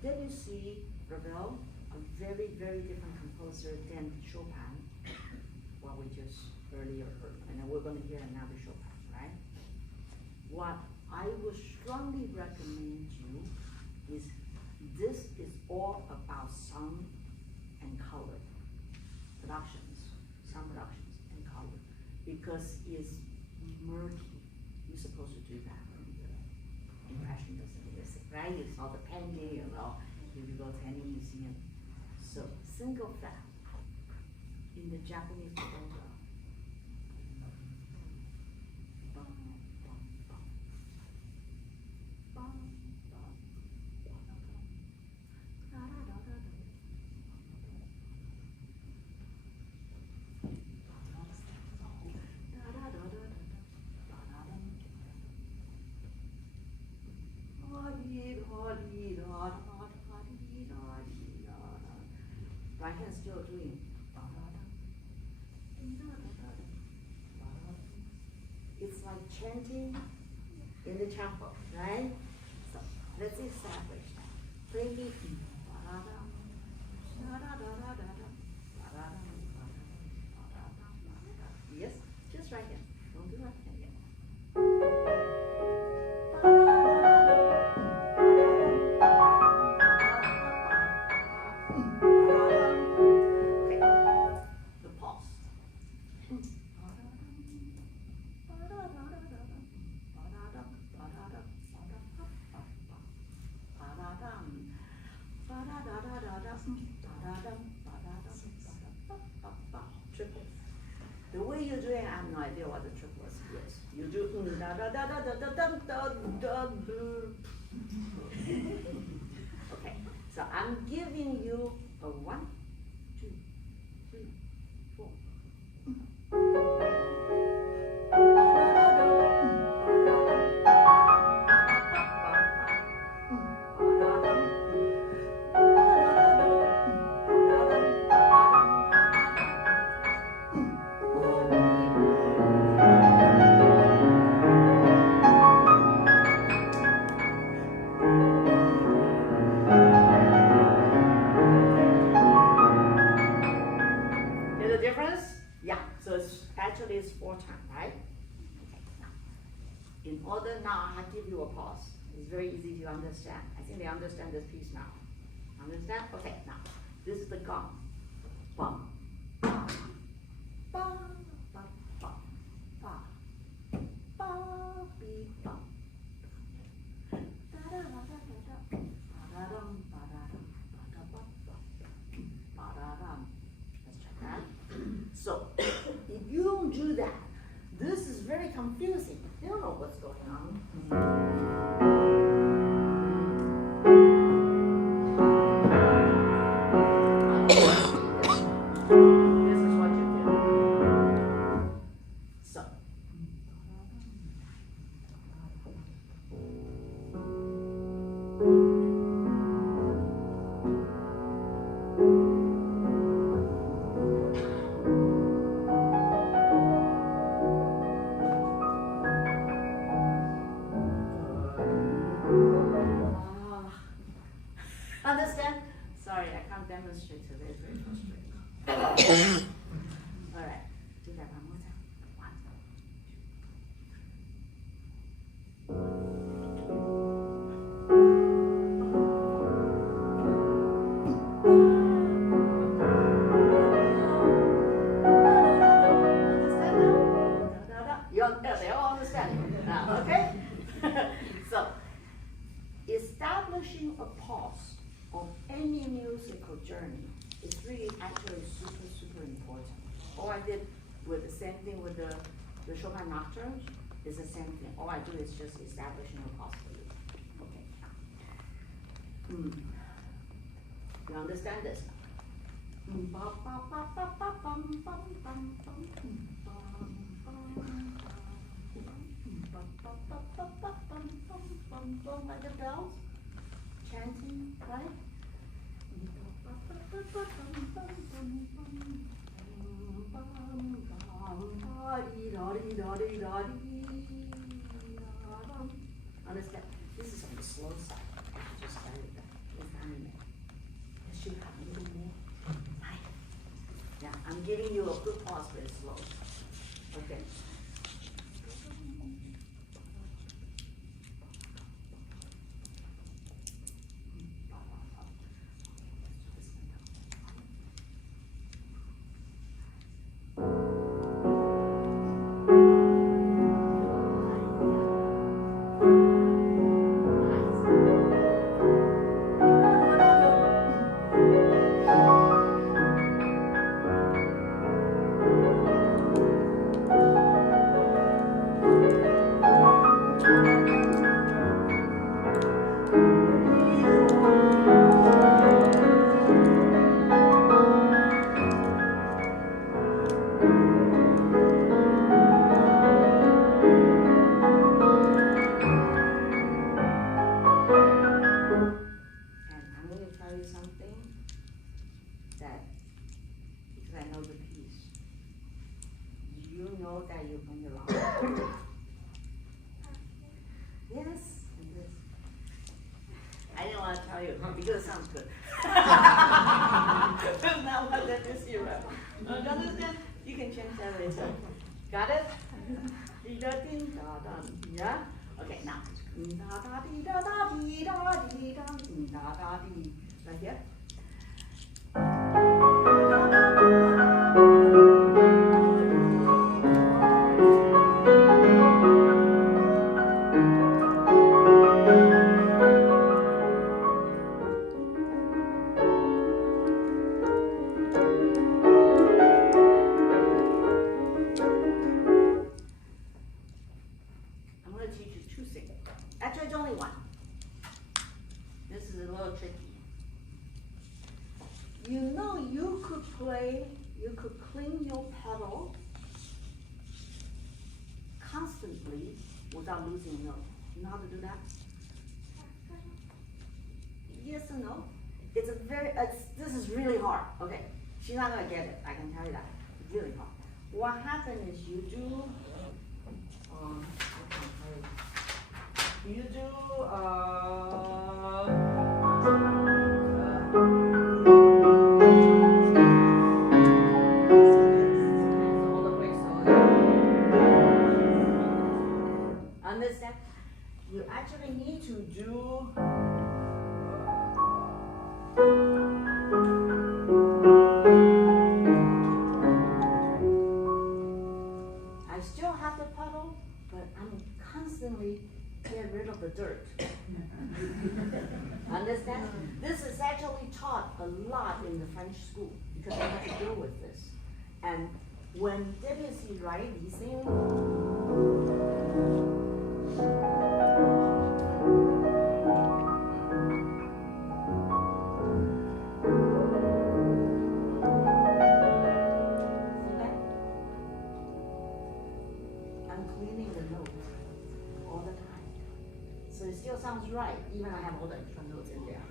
Debussy, Ravel, a very, very different composer than Chopin, what we just earlier heard. And then we're going to hear another Chopin, right? What I would strongly recommend you is this is all about sound and color productions, sound productions and color, because it's murky. You're supposed to do that when you're impressionist music, right? You saw the painting, you know, if you go to any museum. So think of that in the Japanese pagoda. Right hand still doing. It's like chanting in the chapel, right? So let's establish that. Play me. Yes, just right hand. Don't do left hand yet. Triplets. The way you're doing, I have no idea what the triplets is. You do da da da da da da da da da. Okay, so I'm giving you a 1, 2, 3, 4. Actually, it's 4 times, right? Okay, now, in order now, I give you a pause. It's very easy to understand. I think they understand this piece now. Understand? Okay, now, this is the gong. Bum. Ba, ba, ba, ba, ba, ba, be, ba. Da, da, da, da, da, da. Ba, da, dum, ba, da, dum, ba, da, ba, ba. Ba, da, dum. Let's check that. So, if you don't do that, this is very confusing. You don't know what's going on. This is what you do. So. Understand? Sorry, I can't demonstrate today. It's very frustrating. All right, do that one more time. 1, 2. Understand now? They all understand now. pushing a pause on any musical journey is really actually super, super important. All I did with the same thing with the Chopin Nocturnes is the same thing. All I do is just establishing a pause for you. Okay. You understand this? Like the bells, chanting, right? Understand? This is on the slow side. I should just tell you that. It's anime. It should have a little more. Right? Yeah, I'm giving you a good pause, but it's slow. Okay. Because it sounds good. Now what that is zero. You understand? You can change that later. Got it? Yeah? Okay, now. Right here. Actually, it's only one. This is a little tricky. You know, you could clean your pedal constantly without losing a note. You know how to do that? Yes or no? It's a this is really hard. Okay, she's not gonna get it. I can tell you that. It's really hard. What happens is you do. You do understand? You actually need to do I still have the pedal, but I'm constantly get rid of the dirt. Understand? This is actually taught a lot in the French school because they have to deal with this. And when Debussy writes these things, I'm cleaning the notes all the time. So it still sounds right, even I have all the extra notes in there.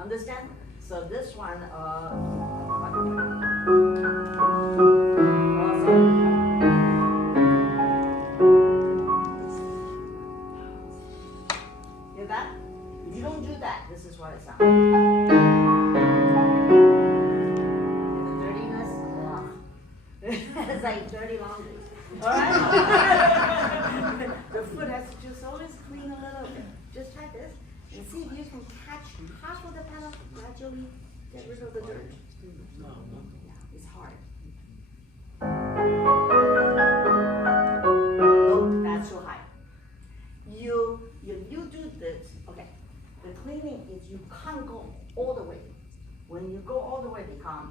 Understand? So this one, hear that? If you don't do that, this is what it sounds. And the dirtiness, it's like dirty laundry. All right? The foot has to just always clean a little bit. Just try this and see if you can catch half of the pedal, gradually get rid of the dirt. Yeah, it's hard. Nope, that's too high. You do this, okay. The clean meaning is you can't go all the way. When you go all the way, become.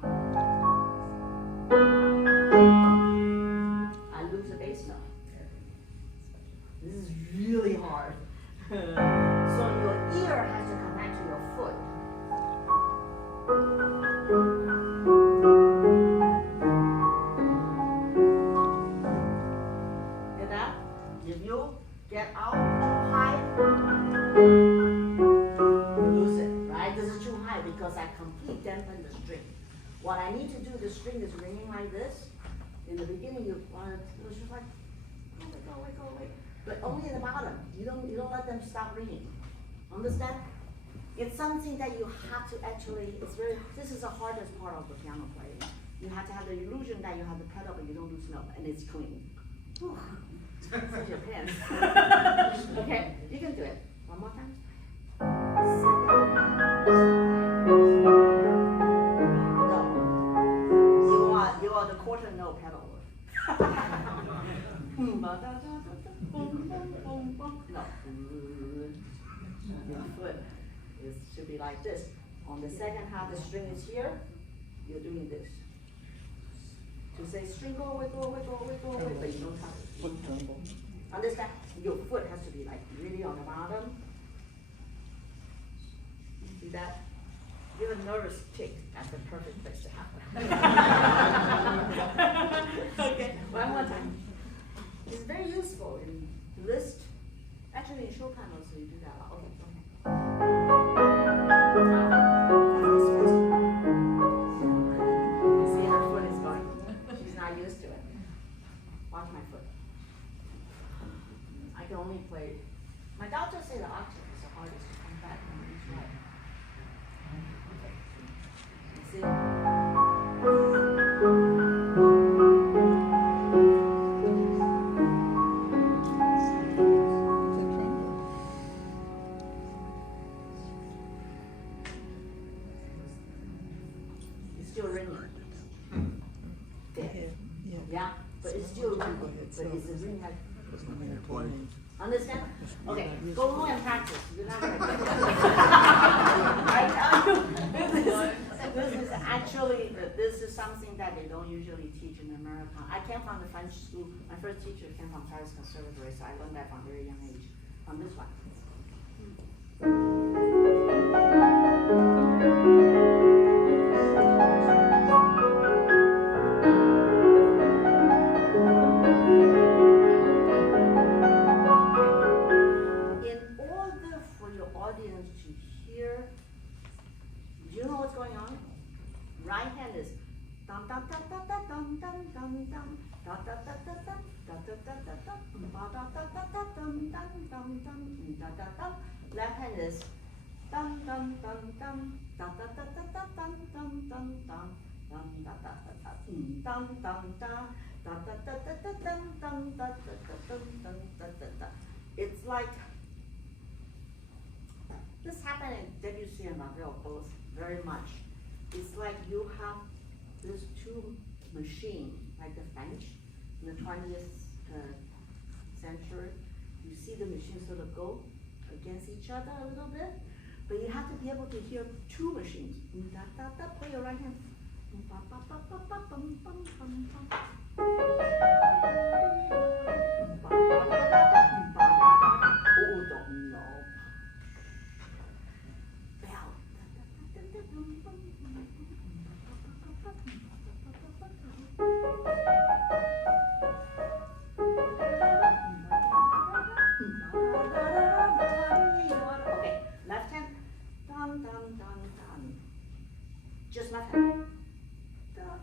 I lose the bass note. This is really hard. So your ear has to connect to your foot. Get that? If you get out too high, you lose it, right? This is too high because I completely dampen the string. What I need to do, the string is ringing like this. In the beginning, you want it was just like, go away. But only at the bottom. You don't let them stop ringing. Understand? It's something that you have to actually, this is the hardest part of the piano playing. You have to have the illusion that you have the pedal but you don't lose note and it's clean. Whew. Such a pain. Okay, you can do it. One more time. No. You are the quarter note pedal. No. Your foot should be like this. On the second half, the string is here. You're doing this. To say string go away, but you don't have it. Foot tremble. Understand? Your foot has to be like really on the bottom. See that? You're a nervous tick. That's the perfect place to happen. Okay, one more time. It's very useful in Liszt. Actually, in Chopin also you do that. Okay. You see her foot is going. She's not used to it. Watch my foot. I can only play. My doctor said the octave is the hardest to come back when he's right. Okay. You see? Still ringing. There. Yeah, but it's still ringing. But it's a ring like. Understand? Okay, go home and practice. You're not gonna get it. I tell you, this is something that they don't usually teach in America. I came from the French school. My first teacher came from Paris Conservatory, so I learned that from a very young age. From this one. Right hand is dum dum dum dum dum dum dum dum dum da da da da da da da da da da da da da da dum dum dum dum da da da. Left hand is dum dum dum dum da da da da da dum dum dum dum dum da da da da dum dum da da da da da da dum dum da da da dum dum da da da. It's like this happened in Debussy and Ravel both very much. It's like you have these two machines, like the French in the 20th century. You see the machines sort of go against each other a little bit, but you have to be able to hear two machines. Play your right hand. Okay, left hand. Dun dun dun dun. Just left hand. Dun.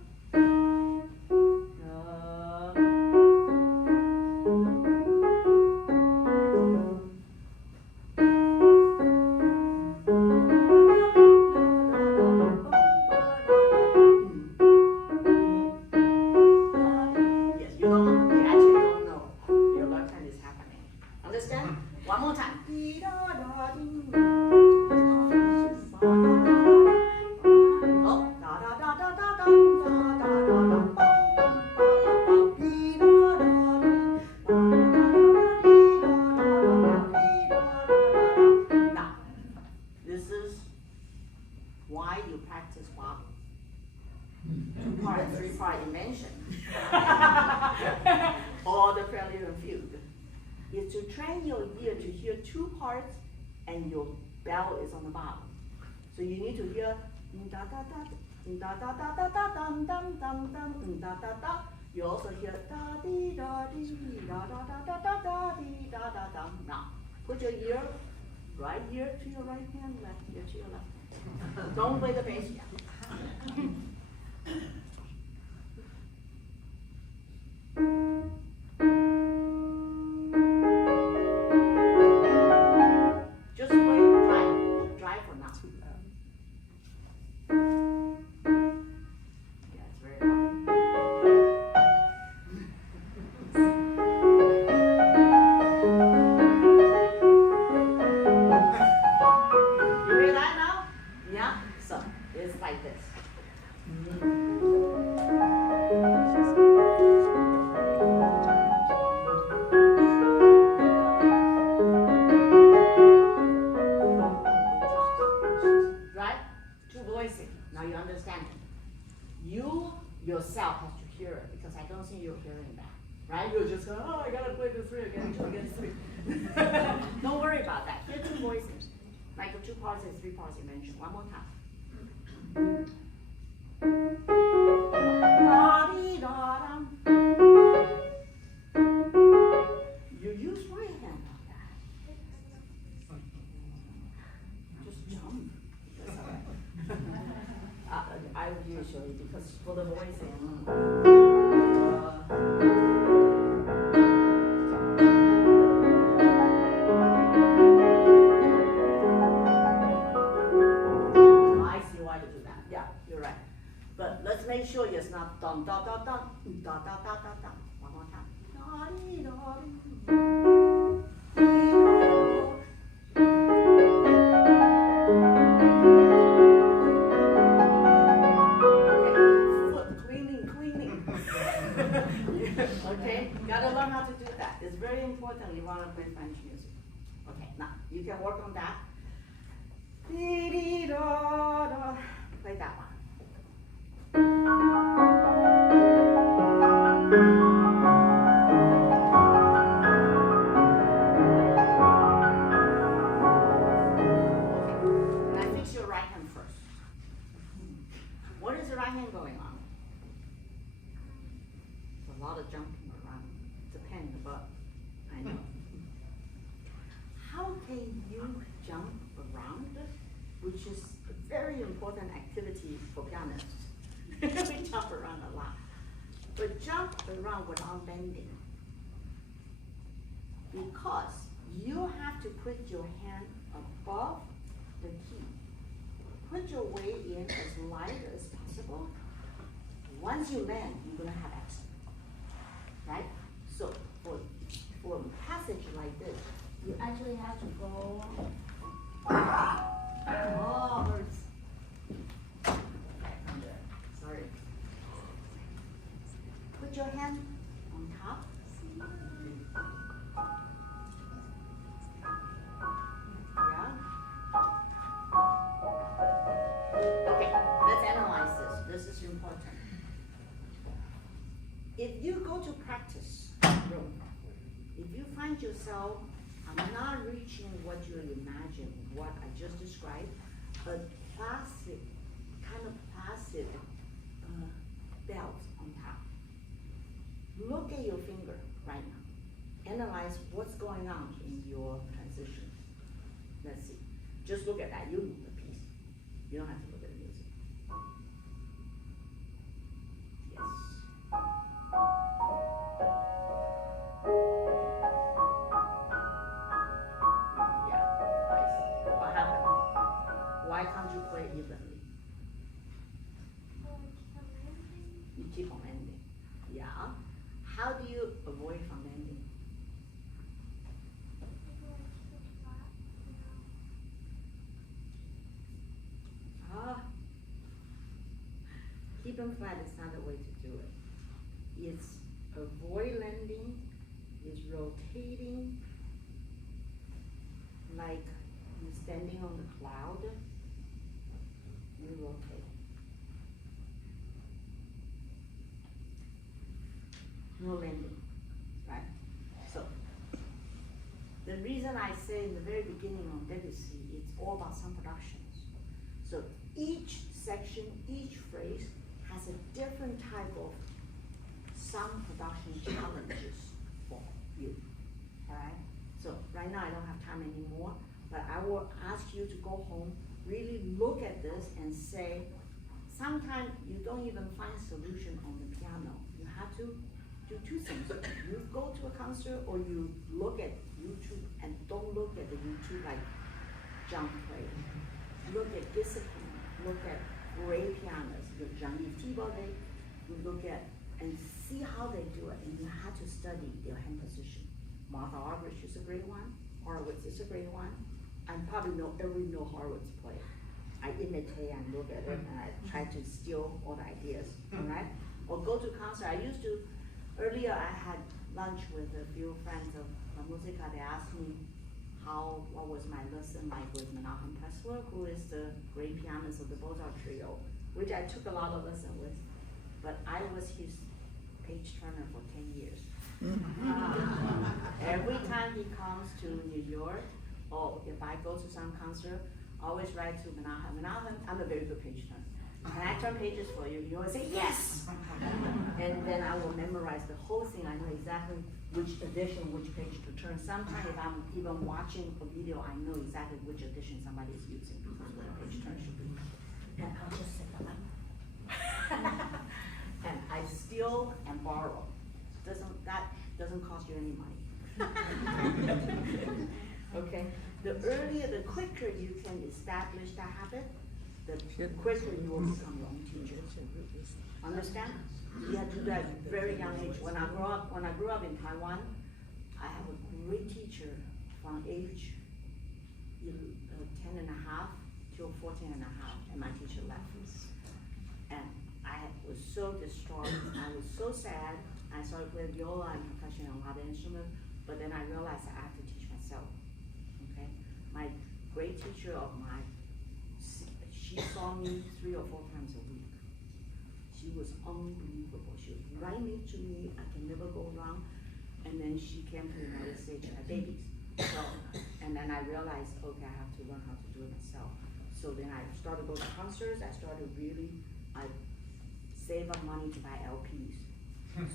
three-part dimension. Or the prelude and fugue. Is to train your ear to hear two parts and your bell is on the bottom. So you need to hear da da da da da da da da dum dum dum dum da da da. You also hear da dee da dee da da da da da da dee da da dum. Now put your ear right ear to your right hand, left ear to your left hand. Don't play the bass yet. Just play dry for now. Yeah, it's very loud. You hear that now? Yeah? So, it's like this. Right? Two voicing. Now you understand it. You yourself have to hear it because I don't see you hearing that. Right? You'll just go, oh, I gotta play the three again, two against three. Don't worry about that. Hear two voices. Like the two parts and three parts you mentioned. One more time. Da-dee-da-dum. You use right hand on that. Just jump. That's all right. I would usually, because for the voicing. I see why you do that. Yeah, you're right. But let's make sure it's not dum da da da da da da da da. One more time. Foot cleaning. Okay, gotta learn how to do that. It's very important if you want to play French music. Okay, now you can work on that. Dee-dee-da-da. Play that one. Okay, now fix your right hand first. What is the right hand going on? There's a lot of jumping around. It's a pain in the butt. I know. How can you jump around, which is a very important activity for pianists. We jump around a lot. But jump around without bending. Because you have to put your hand above the key. Put your weight in as light as possible. Once you land, you're going to have accent. Right? So for a passage like this, you actually have to go. Oh, hurts. Sorry. Put your hand on top. Yeah. Okay, let's analyze this. This is important. If you go to practice room, if you find yourself not reaching what you imagine, what I just described, a plastic, kind of plastic belt on top. Look at your finger right now. Analyze what's going on in your transition. Let's see. Just look at that. You know the piece. You don't have to look at the music. Yes. Why can't you play evenly? You keep on ending. Yeah. How do you avoid from ending? Keep them flat is not the way to do it. It's avoid landing, it's rotating, like you're standing on the cloud. You rotate. no landing, right? So the reason I say in the very beginning on Debussy, it's all about sound productions. So each section, each phrase has a different type of sound production challenges for you, all right? So right now I don't have time anymore, but I will ask you to go home, really look at this and say, sometimes you don't even find solution on the piano. You have to do two things. You go to a concert or you look at YouTube, and don't look at the YouTube like John played. Look at discipline, look at great pianists, your Jean-Yves Thiebaud, you look at and see how they do it, and you have to study their hand position. Martha Argerich is a great one, Horowitz is a great one, and probably every know Horowitz play. I imitate and look at it, and I try to steal all the ideas, all right? Or go to concert. I used to, earlier I had lunch with a few friends of La Musica. They asked me what was my lesson like with Menachem Pressler, who is the great pianist of the Mozart Trio, which I took a lot of lessons with, but I was his page turner for 10 years. Every time he comes to New York, or if I go to some concert, I always write to Menachem. Menachem, I'm a very good page turner. Can I turn pages for you? You always say yes! And then I will memorize the whole thing. I know exactly which edition, which page to turn. Sometimes if I'm even watching a video, I know exactly which edition somebody is using because where the page turn should be. And I'll just say, and I steal and borrow. That doesn't cost you any money. Okay? The earlier, the quicker you can establish that habit, the quicker you will become your own teacher. Understand? You have to do that at a very young age. When I grew up in Taiwan, I have a great teacher from age 10 and a half till 14 and a half, and my teacher left. And I was so distraught. I was so sad. I started playing viola and percussion and other instruments, but then I realized I have to teach myself. Okay? My great teacher of mine, she saw me 3 or 4 times a week. She was unbelievable. She was right next to me. I can never go wrong. And then she came to the United States and had babies. So, and then I realized, okay, I have to learn how to do it myself. So then I started going to concerts. I save up money to buy LPs.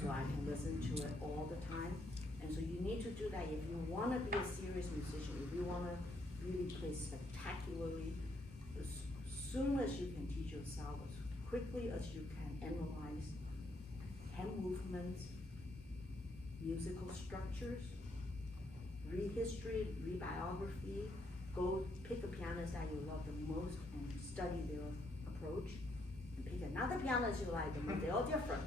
So I can listen to it all the time. And so you need to do that if you want to be a serious musician, if you want to really play spectacularly, as soon as you can teach yourself, as quickly as you can analyze hand movements, musical structures, read history, read biography, go pick a pianist that you love the most and study their approach, and pick another pianist you like, and they're all different.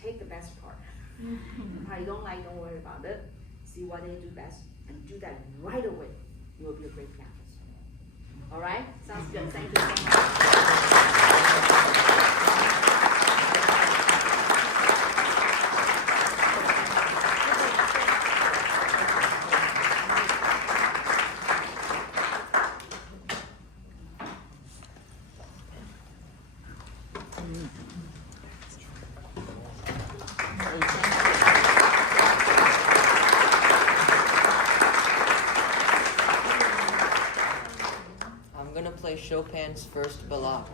Take the best part. If you don't like, don't worry about it. See what they do best and do that right away. You will be a great pianist. All right? Sounds good. Thank you so much. Play Chopin's first ballade.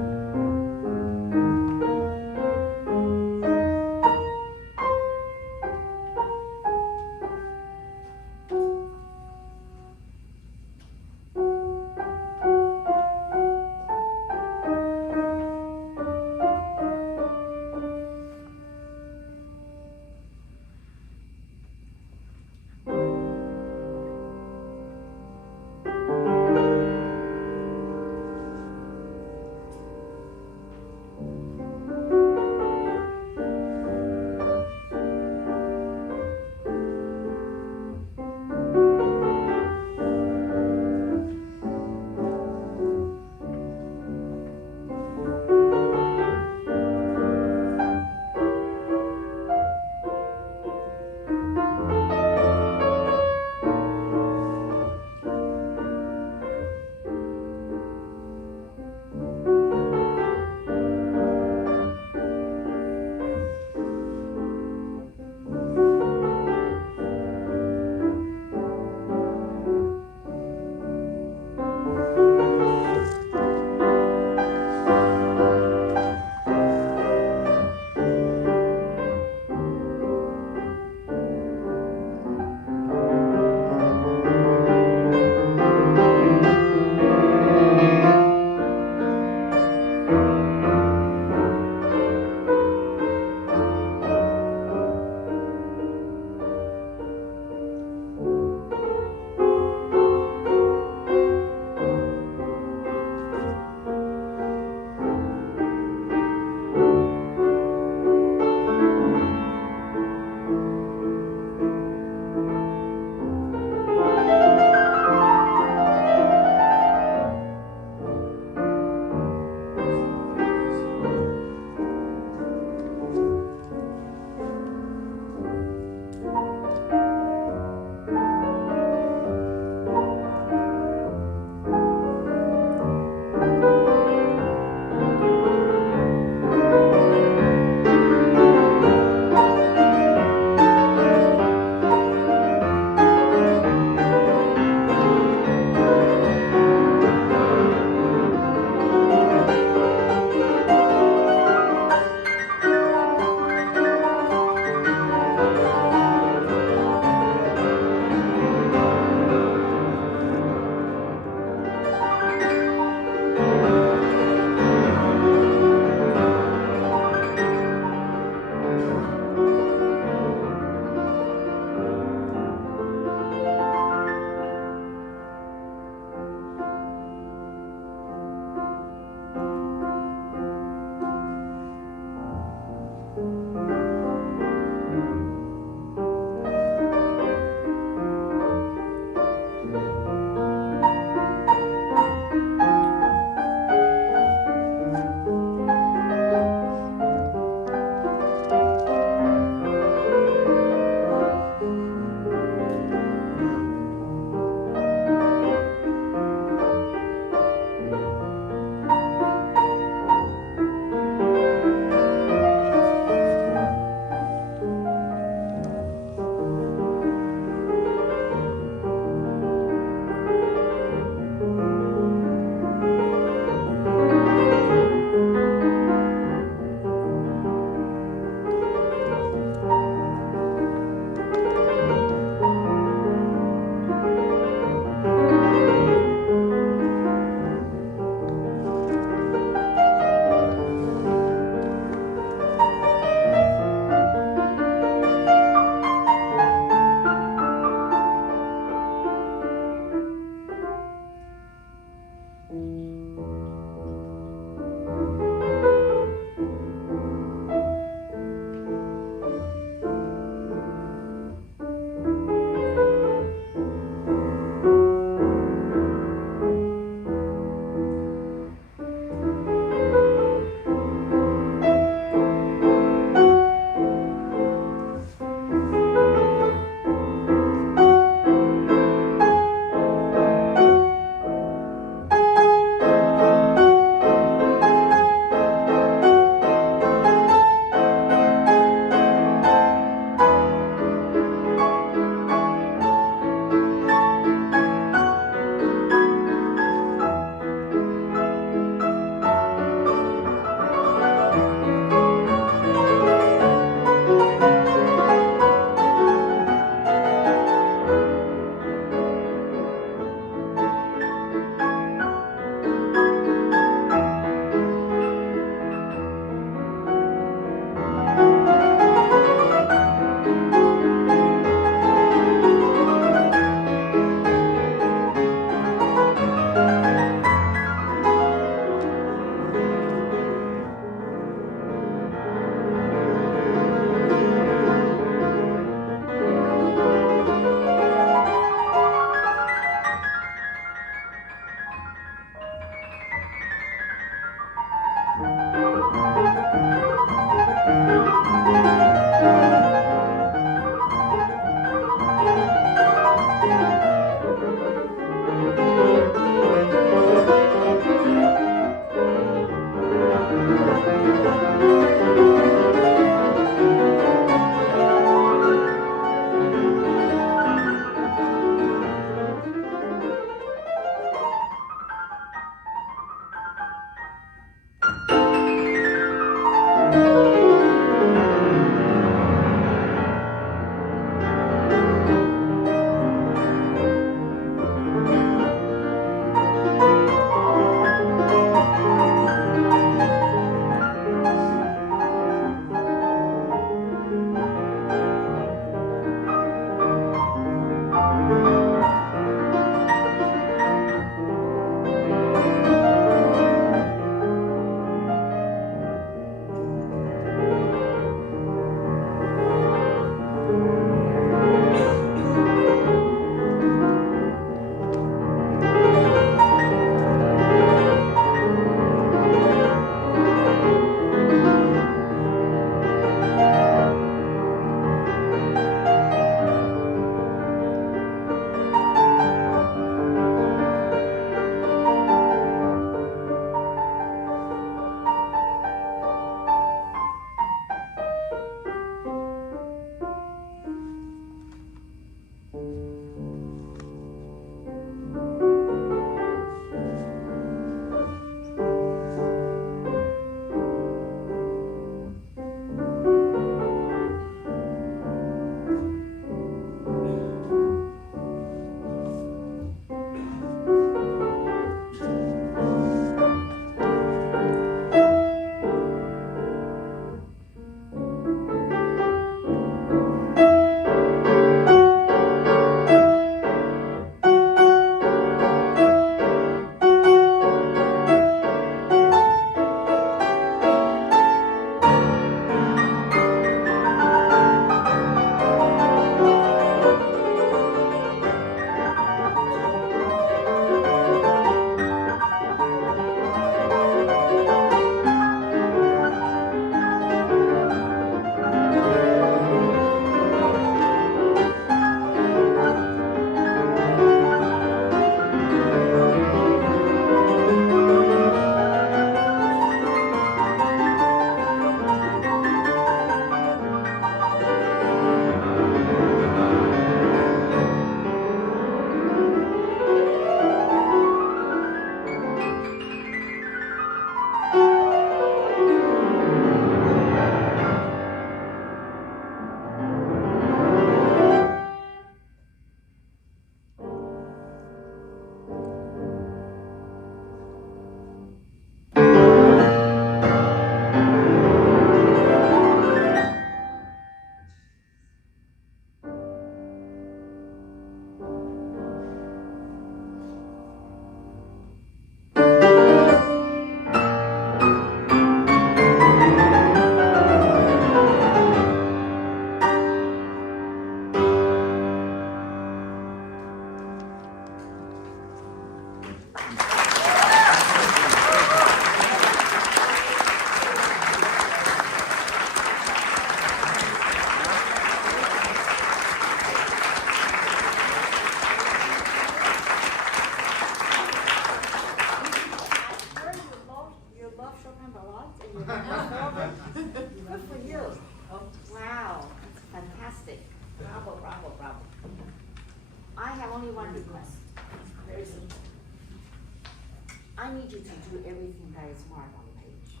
I need you to do everything that is marked on the page.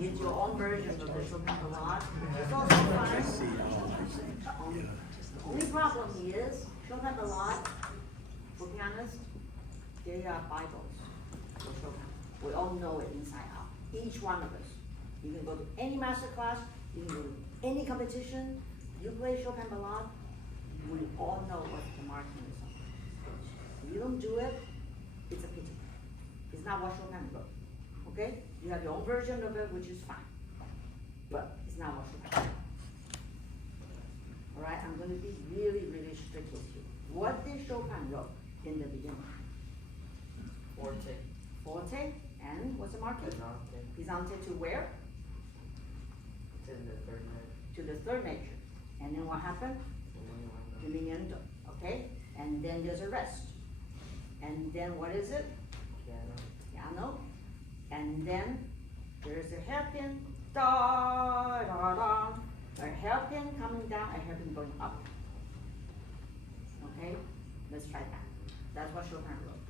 It's your own version of the Chopin Ballade. It's also fun. The only problem is, Chopin Ballade, for pianists, they are Bibles for Chopin. We all know it inside out. Each one of us. You can go to any master class, you can go to any competition, you play Chopin Ballade, we all know what the marking is on. If you don't do it, it's a pity. It's not what Chopin wrote. Okay? You have your own version of it, which is fine. But it's not what Chopin wrote. Alright, I'm going to be really, really strict with you. What did Chopin wrote in the beginning? Forte. Forte, and what's the marking? Pisante to where? To the third note. To the third measure. And then what happened? Diminuendo. Okay? And then there's a rest. And then what is it? Piano. And then there's a hairpin. Da, da, da. A hairpin coming down, a hairpin going up. Okay? Let's try that. That's what Chopin wrote.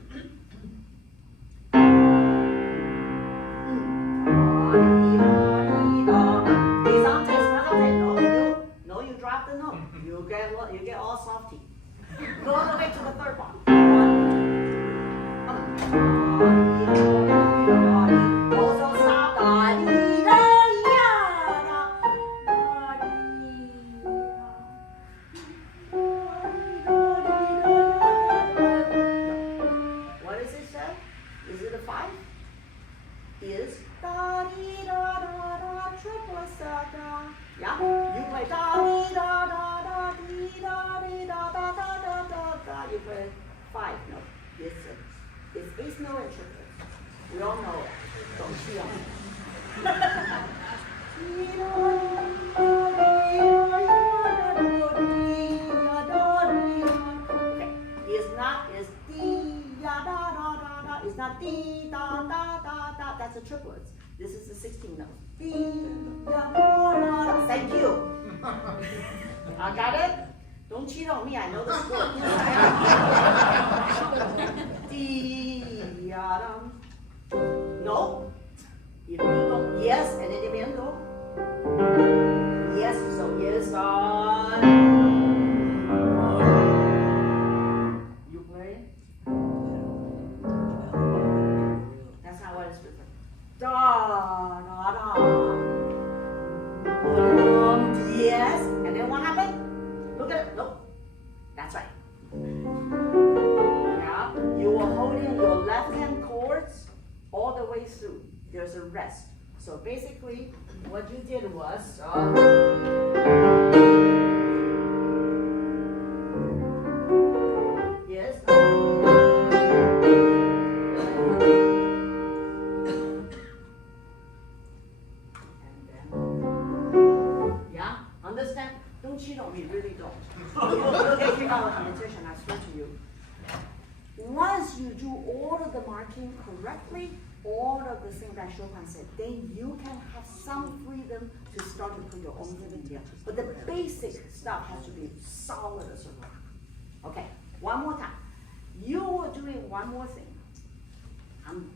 No, you drop the note. You get all softy. Go all the way to the third one. Also stop. What does it say? Is it a 5? Is da dee da da da triple da da. Yeah, you play da dee da da da dee da dee da da da da da da. You play 5 notes. It's 8 note and triplets. We all know it. Don't see on. Okay, it's not. It's dee da da da da da. It's not dee da da da da. That's the triplets. This is the 16 notes. Dee da da da. Thank you. I got it. Don't cheat on me. I know the score. Dee da da. No. If you don't, yes, and then diminuendo. Yes, so yes, you play. That's not what it's written. Da da da. Yes, and then what happened? Look at it. Nope. That's right. Now you are holding your left hand chords all the way through. There's a rest. So basically, what you did was yes. And then, yeah, understand? Don't cheat on me, really don't. You'll get kicked out of competition, I swear to you. Once you do all of the marking correctly, all of the things that Chopin said, then you can have some freedom to start to put your own rhythm here. But the basic stuff has to be solid as a rock. Okay, one more time. You are doing one more thing. I'm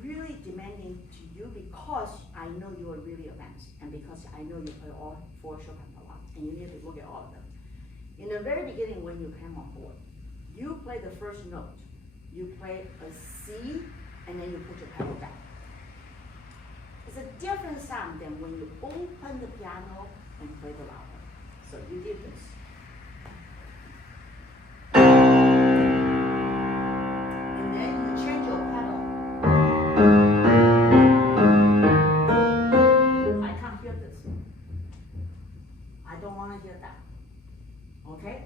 really demanding to you because I know you are really advanced and because I know you play all 4 Chopin Ballades and you need to look at all of them. In the very beginning when you came on board, you play the first note. You play a C and then you put your pedal down. It's a different sound than when you open the piano and play the louder. So you did this. And then you change your pedal. I can't hear this. I don't want to hear that. Okay?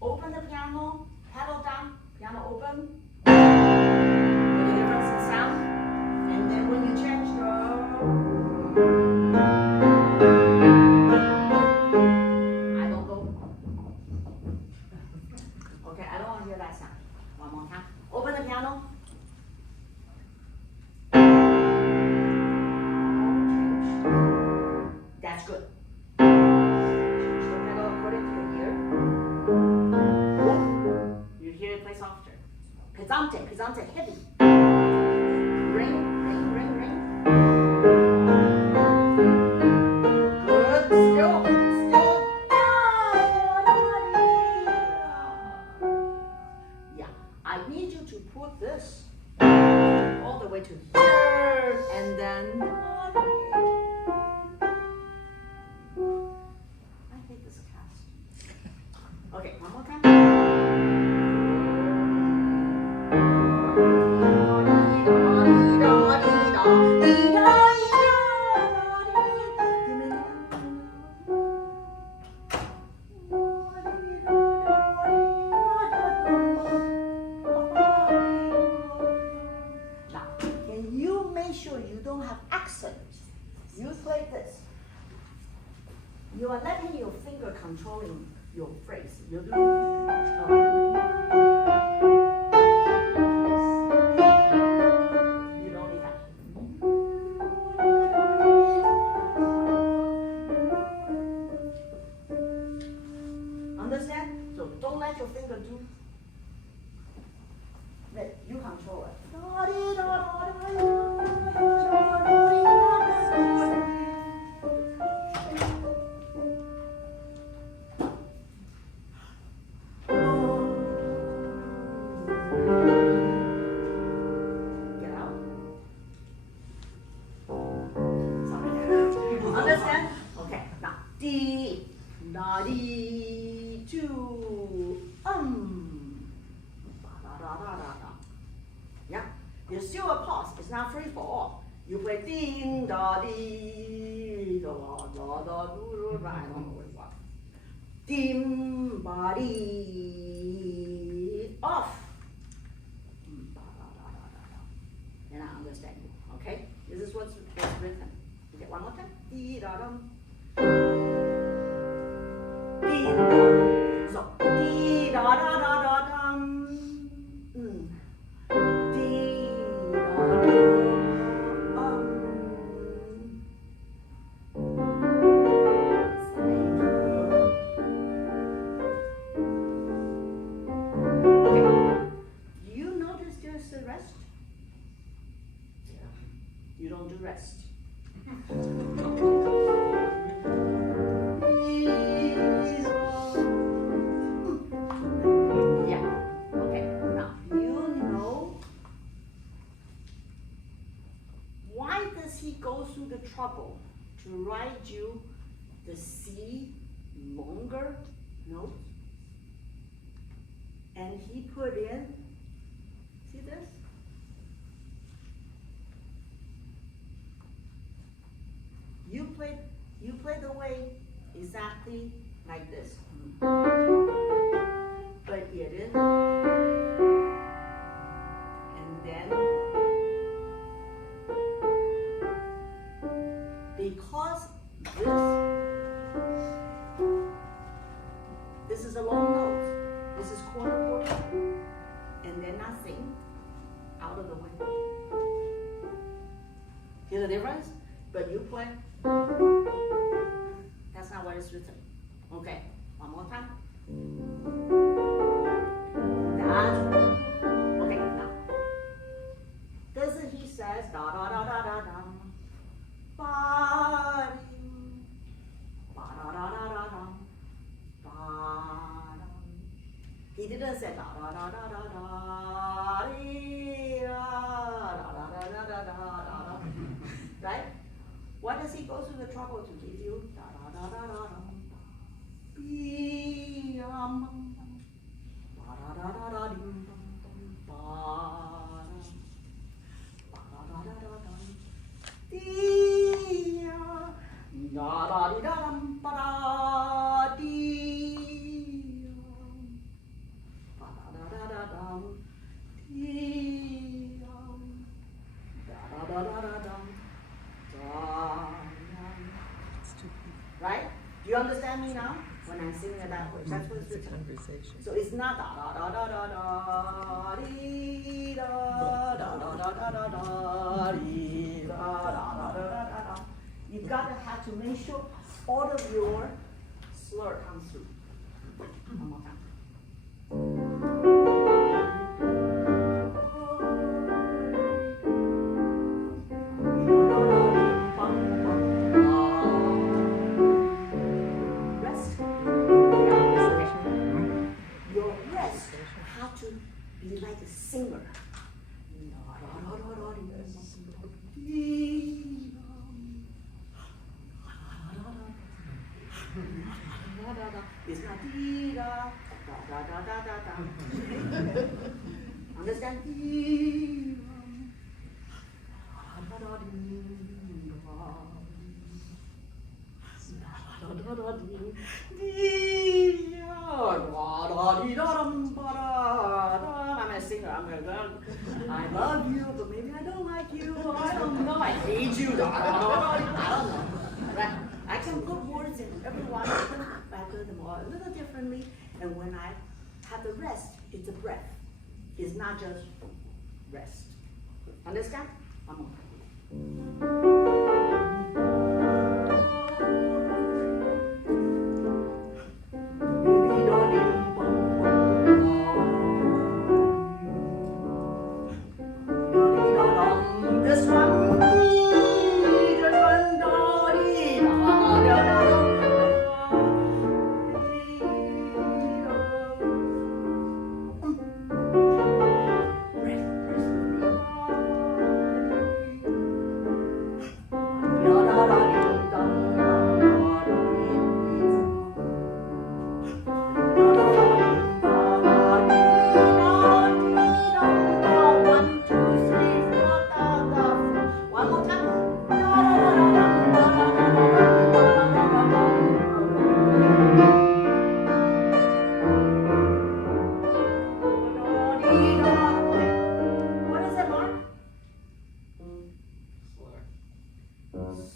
Open the piano, pedal down, piano open. The difference in sound. And then when you change the I don't go. Okay, I don't want to hear that sound. One more time. Open the piano. That's good. Change the pedal according to your ear. You hear it play softer. Pesante, heavy. Ring. Good, still. Yeah, I need you to put this all the way to here, and then. I hate this cast. Okay, one more time. Now, can you make sure you don't have accents? You play this. You are letting your finger controlling your phrase. You do. You don't need that. Understand? So don't let your finger do. Let you control it. Get out. Sorry. Understand? Okay. Now, D, da, di, to, Yeah. There's still a pause. It's not free for all. You play ding, da, di, da, da, da, da, do, I don't know what. Dim, ba, di, off. And I understand you. Okay? This is what's written. Okay, one more time. Di, da, dum. Di, da. So, di, da, da, da, da, dum. Di, da, da, Okay. Do you notice there's a rest? You don't do rest. Yeah. Okay. Now you know why does he go through the trouble to write you the C longer note? And he put in, see this? You play the way exactly like this. But it is. And then, because this is a long note, this is quarter, and then nothing out of the way. Hear the difference? But you play. That's not what it's written. Okay, one more time. That's okay. Now, doesn't he says da da da da da da, ba da da da da da, ba. He didn't say da da da da da da, da da da da da da, right? Why does he go through the trouble to give you da da da da da da? Be da da da da da ding ba da da da da da dee da da di da dum ba da dee ba da da da da dum dee da da da da da dum. Right? Do you understand me now? When I'm singing it backwards, that's what it's written. So it's not da da da da da da dee da da da da da da da dee da da da da da da. You've got to have to make sure all of your slur comes through. One more time. be like a singer. It's not dee da da da da da da. Understand? Dee da da I'm a singer. I'm gonna go. I love you, but maybe I don't like you. I don't know. I hate you. I don't know. Right? I can put words in every one. I do them all a little differently. And when I have the rest, it's a breath. It's not just rest. Understand? I'm on. This one.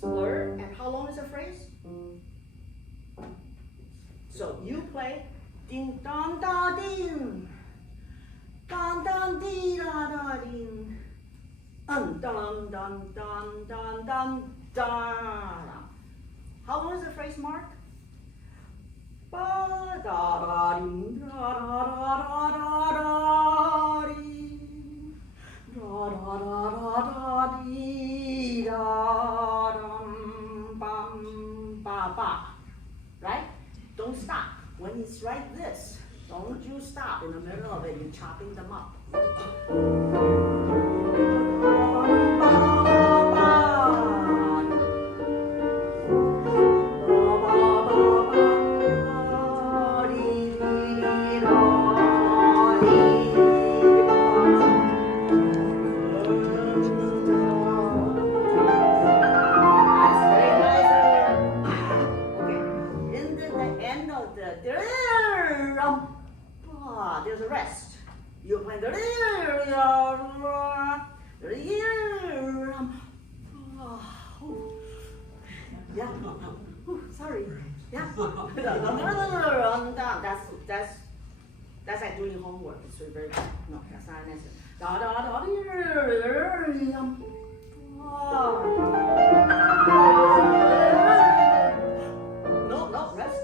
Slur. And how long is the phrase? So you play ding dong da ding, dong dong dee da da ding, dong dong dong dong dong da. How long is the phrase, Mark? Ba da da ding da da da da da ding, da da da da dee da dum bum ba ba. Right? Don't stop. When it's like this, don't you stop in the middle of it. You're chopping them up. There's a rest. You play the yeah. Sorry. Yeah. That's like doing homework. It's very bad. No, that's not an answer. No, rest.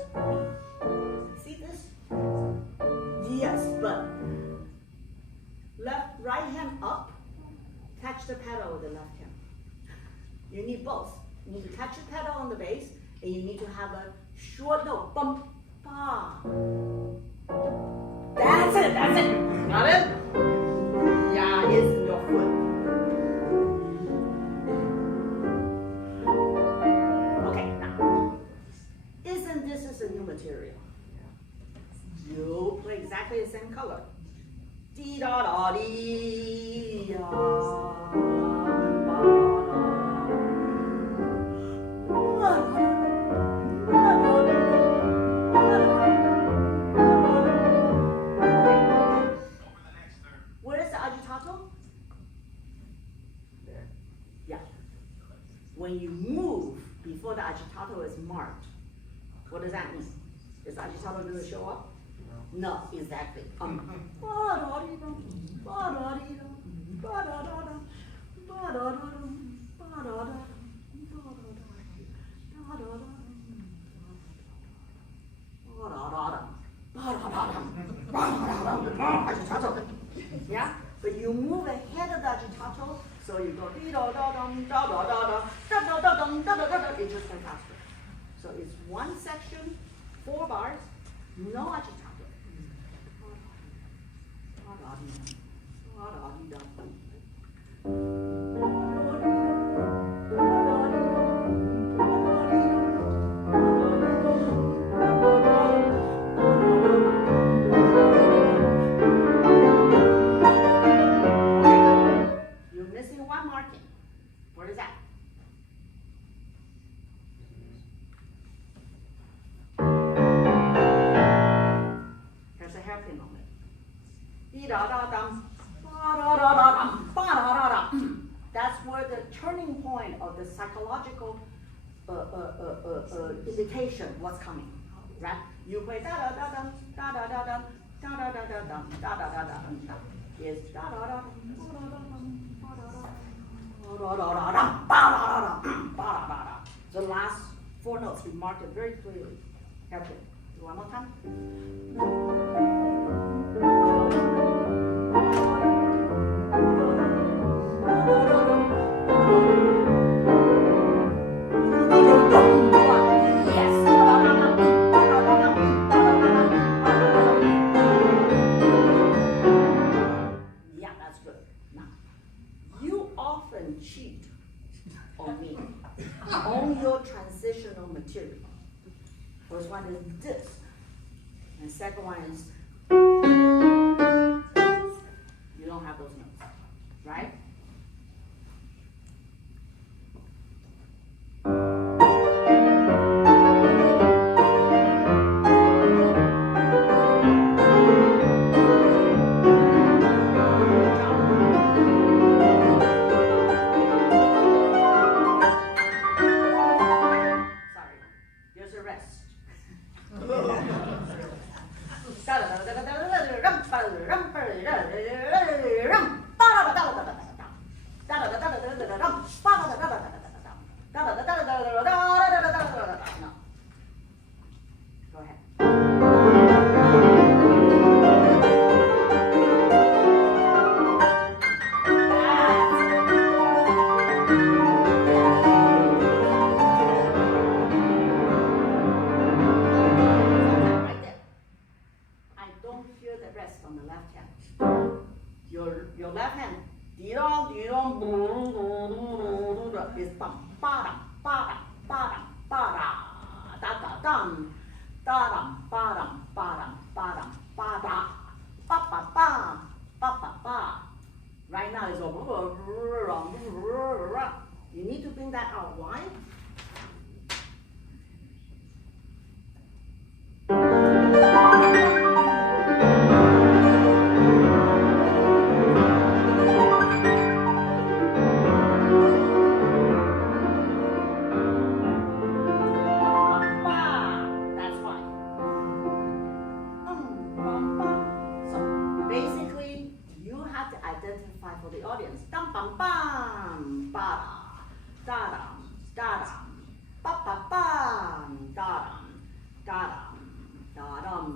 See this? Yes, but right hand up, catch the pedal with the left hand. You need both. You need to catch the pedal on the bass, and you need to have a short note. Bum, ba. That's it. Got it? Yeah, it's your foot. Okay, now, isn't this is a new material? You play exactly the same color. Dee da da dee da ba Where is the agitato? There. Yeah. When you move before the agitato is marked, what does that mean? Is the agitato going to show up? No, exactly. Yeah, but you move ahead of the agitato, so you go dee da da dum da da da da da da da dum da da da da. It just goes faster. So it's one section, 4 bars, no agitato. You're missing one marking. What is that? There's a hairpin on it. That's where the turning point of the psychological indication what's coming, right? You play da da da da da da da da da da da da da da da da da. Is da da da da. The last four notes we marked it very clearly. Hairpin. One more time. Yeah, that's good. Now, you often cheat on me on your transitional material. First one is this, and second one is you don't have those notes, right? Sorry, there's a rest. Go ahead. Right there. I don't feel the rest on the left hand. Your left hand, is bum ba dum ba dum ba dum ba da da da dum da dum ba dum ba dum ba dum ba da ba ba ba ba ba ba. Right now it's all. You need to bring that out. Why? That's why. So basically, you have to identify for the audience. Dum bum bum ba da dum da dum ba ba bum da dum da dum da dum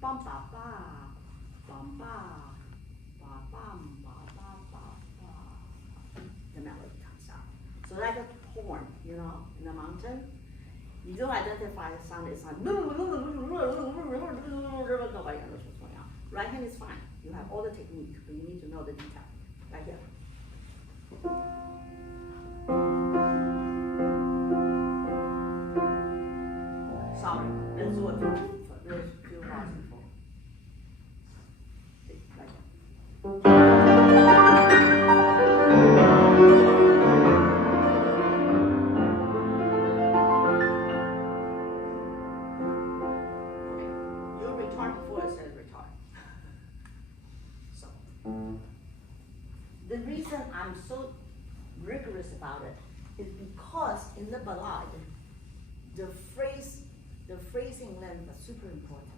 bum ba ba bum ba ba bum ba ba ba ba. The melody comes out. So like a horn, in the mountain. You don't identify the sound, it's like nobody understands what's going on. Right hand is fine. You have all the technique, but you need to know the detail. Right here. Sorry, let's do it for those few bars before. See, right here. You retard before it says retard. So, the reason I'm so rigorous about it is because in the ballad, the phrasing length is super important.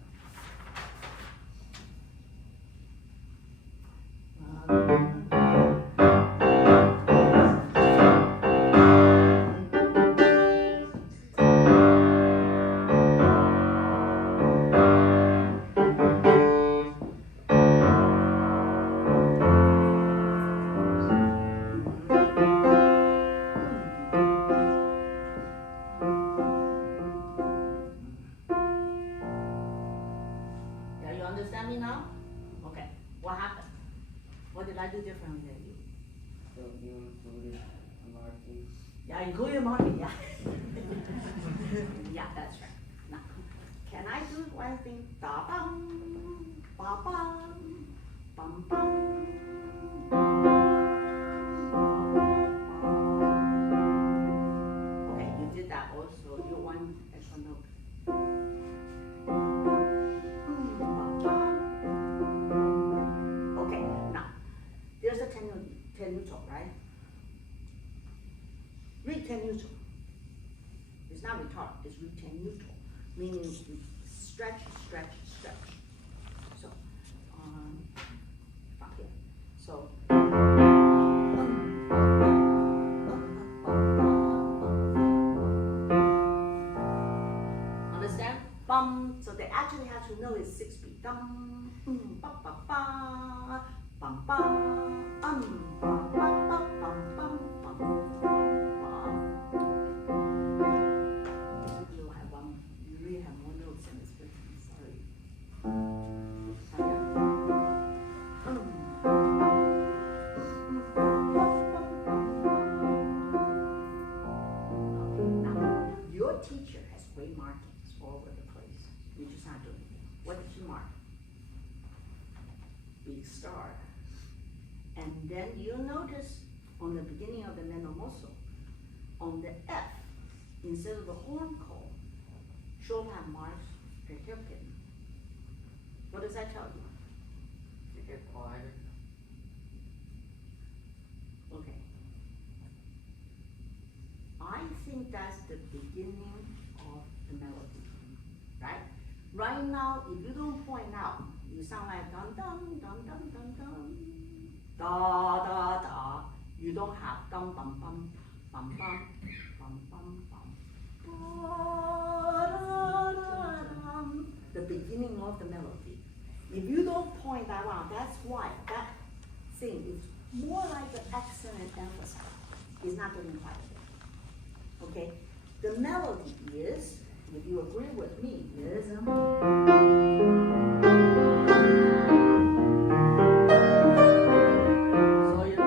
Yeah, you understand me now? Okay, what happened? did I do differently than you? So you included marking. Yeah, including marking, yeah. Yeah, that's right. Now, can I do one thing? Da bum, ba bum, bum bum. Okay, you did that also. You want extra note. Okay, now there's a tenuto, right? Read tenuto. It's not retard, it's tenuto, meaning stretch, stretch, stretch. So, from here. So, understand? Bum. So they actually have to know it's 6 beat. Dum, ba ba ba, bum bum, ba ba ba bum bum bum bum. You have one. You really have more notes in this book. I'm sorry. Now, your teacher has great markings all over the place. You're just not doing it. What did she mark? Big star. And then you notice on the beginning of the menomoso, on the F, instead of the horn call, Chopin marks a hairpin. What does that tell you? You get quieter. Okay. I think that's the beginning of the melody, right? Right now, if you don't point out, you sound like dum dum dum dum dum dum, da da da. You don't have dum bum bum bum bum bum bum bum. The beginning of the melody. If you don't point that out, that's why that thing is more like an accent and emphasis. It's not getting quiet. Okay? The melody is, if you agree with me, is so you do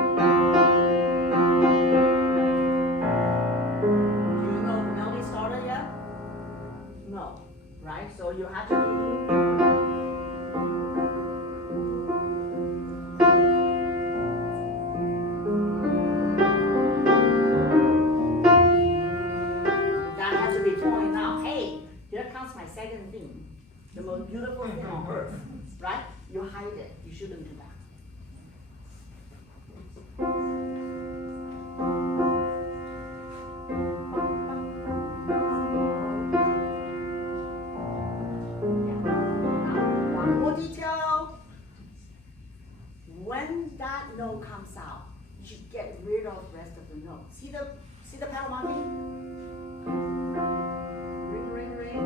you know the melody started yet? No, right? So you have to be my second thing, the most beautiful thing on earth, right? You hide it. You shouldn't do that. Yeah. Now, one more detail. When that note comes out, you should get rid of the rest of the note. See the pedal marking? Ring, ring, ring.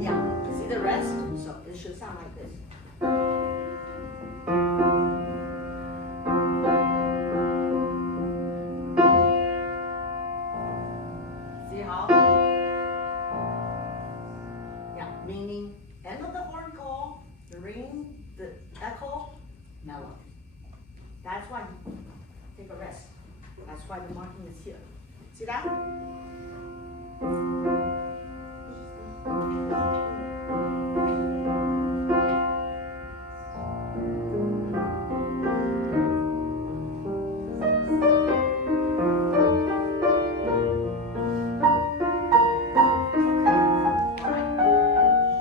Yeah, see the rest? So it should sound like this. See how? Yeah, meaning end of the horn call, the ring, the echo, melody. That's why you take a rest. That's why the marking is here. See that?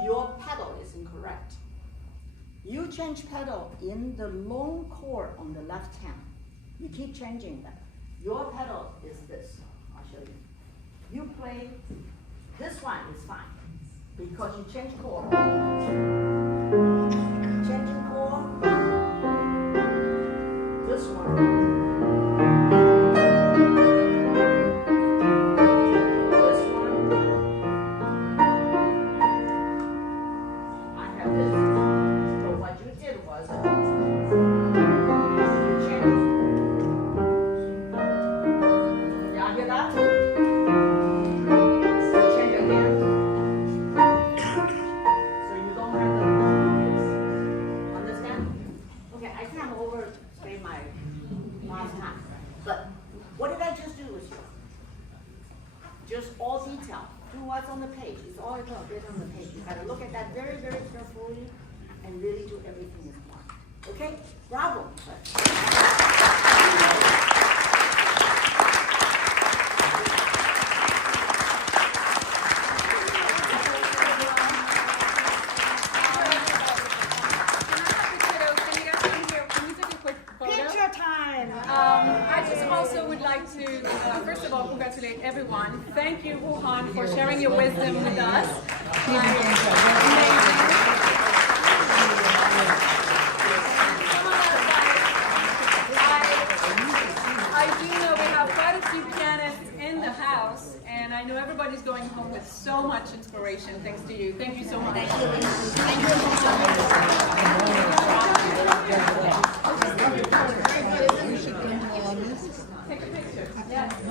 Your pedal is incorrect. You change pedal in the long chord on the left hand. You keep changing that. Your pedal is this. I'll show you. You play, this one is fine because you change chord. Changing chord. This one. This one. I have this. So what you did was you changed. Y'all hear that? Change again. So you don't have carefully and really do everything as one. Okay? Bravo. Picture time. I just also would like to, first of all, congratulate everyone. Thank you, Wuhan, for sharing your wisdom with us. I do know we have quite a few pianists in the house, and I know everybody's going home with so much inspiration. Thanks to you. Thank you so much. Take a picture. Yes. This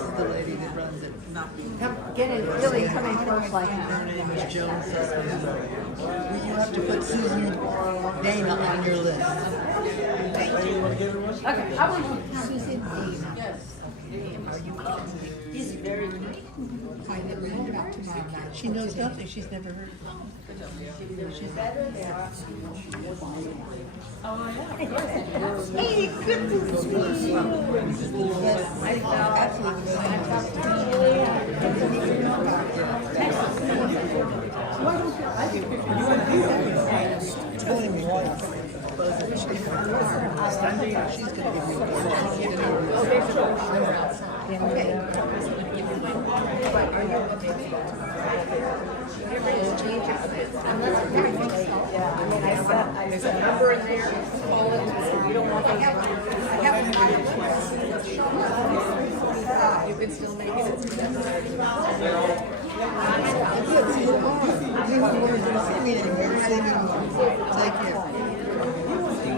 is the lady that runs it. Really coming first like Her name is Joan. You have to put Susan Dana on your list. Okay, I will. Susan Dana. Yes. Are you kidding? He's very good. I never heard about tomorrow night. She knows nothing. She's never heard of it. She's better than Oh, yeah. Hey, good to see you. Yes, absolutely. Tell him what. She's going to be There's a number in there. Call it. You don't want those. You can still make it. Take care.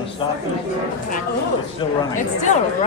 Stop it. It's still running. It's still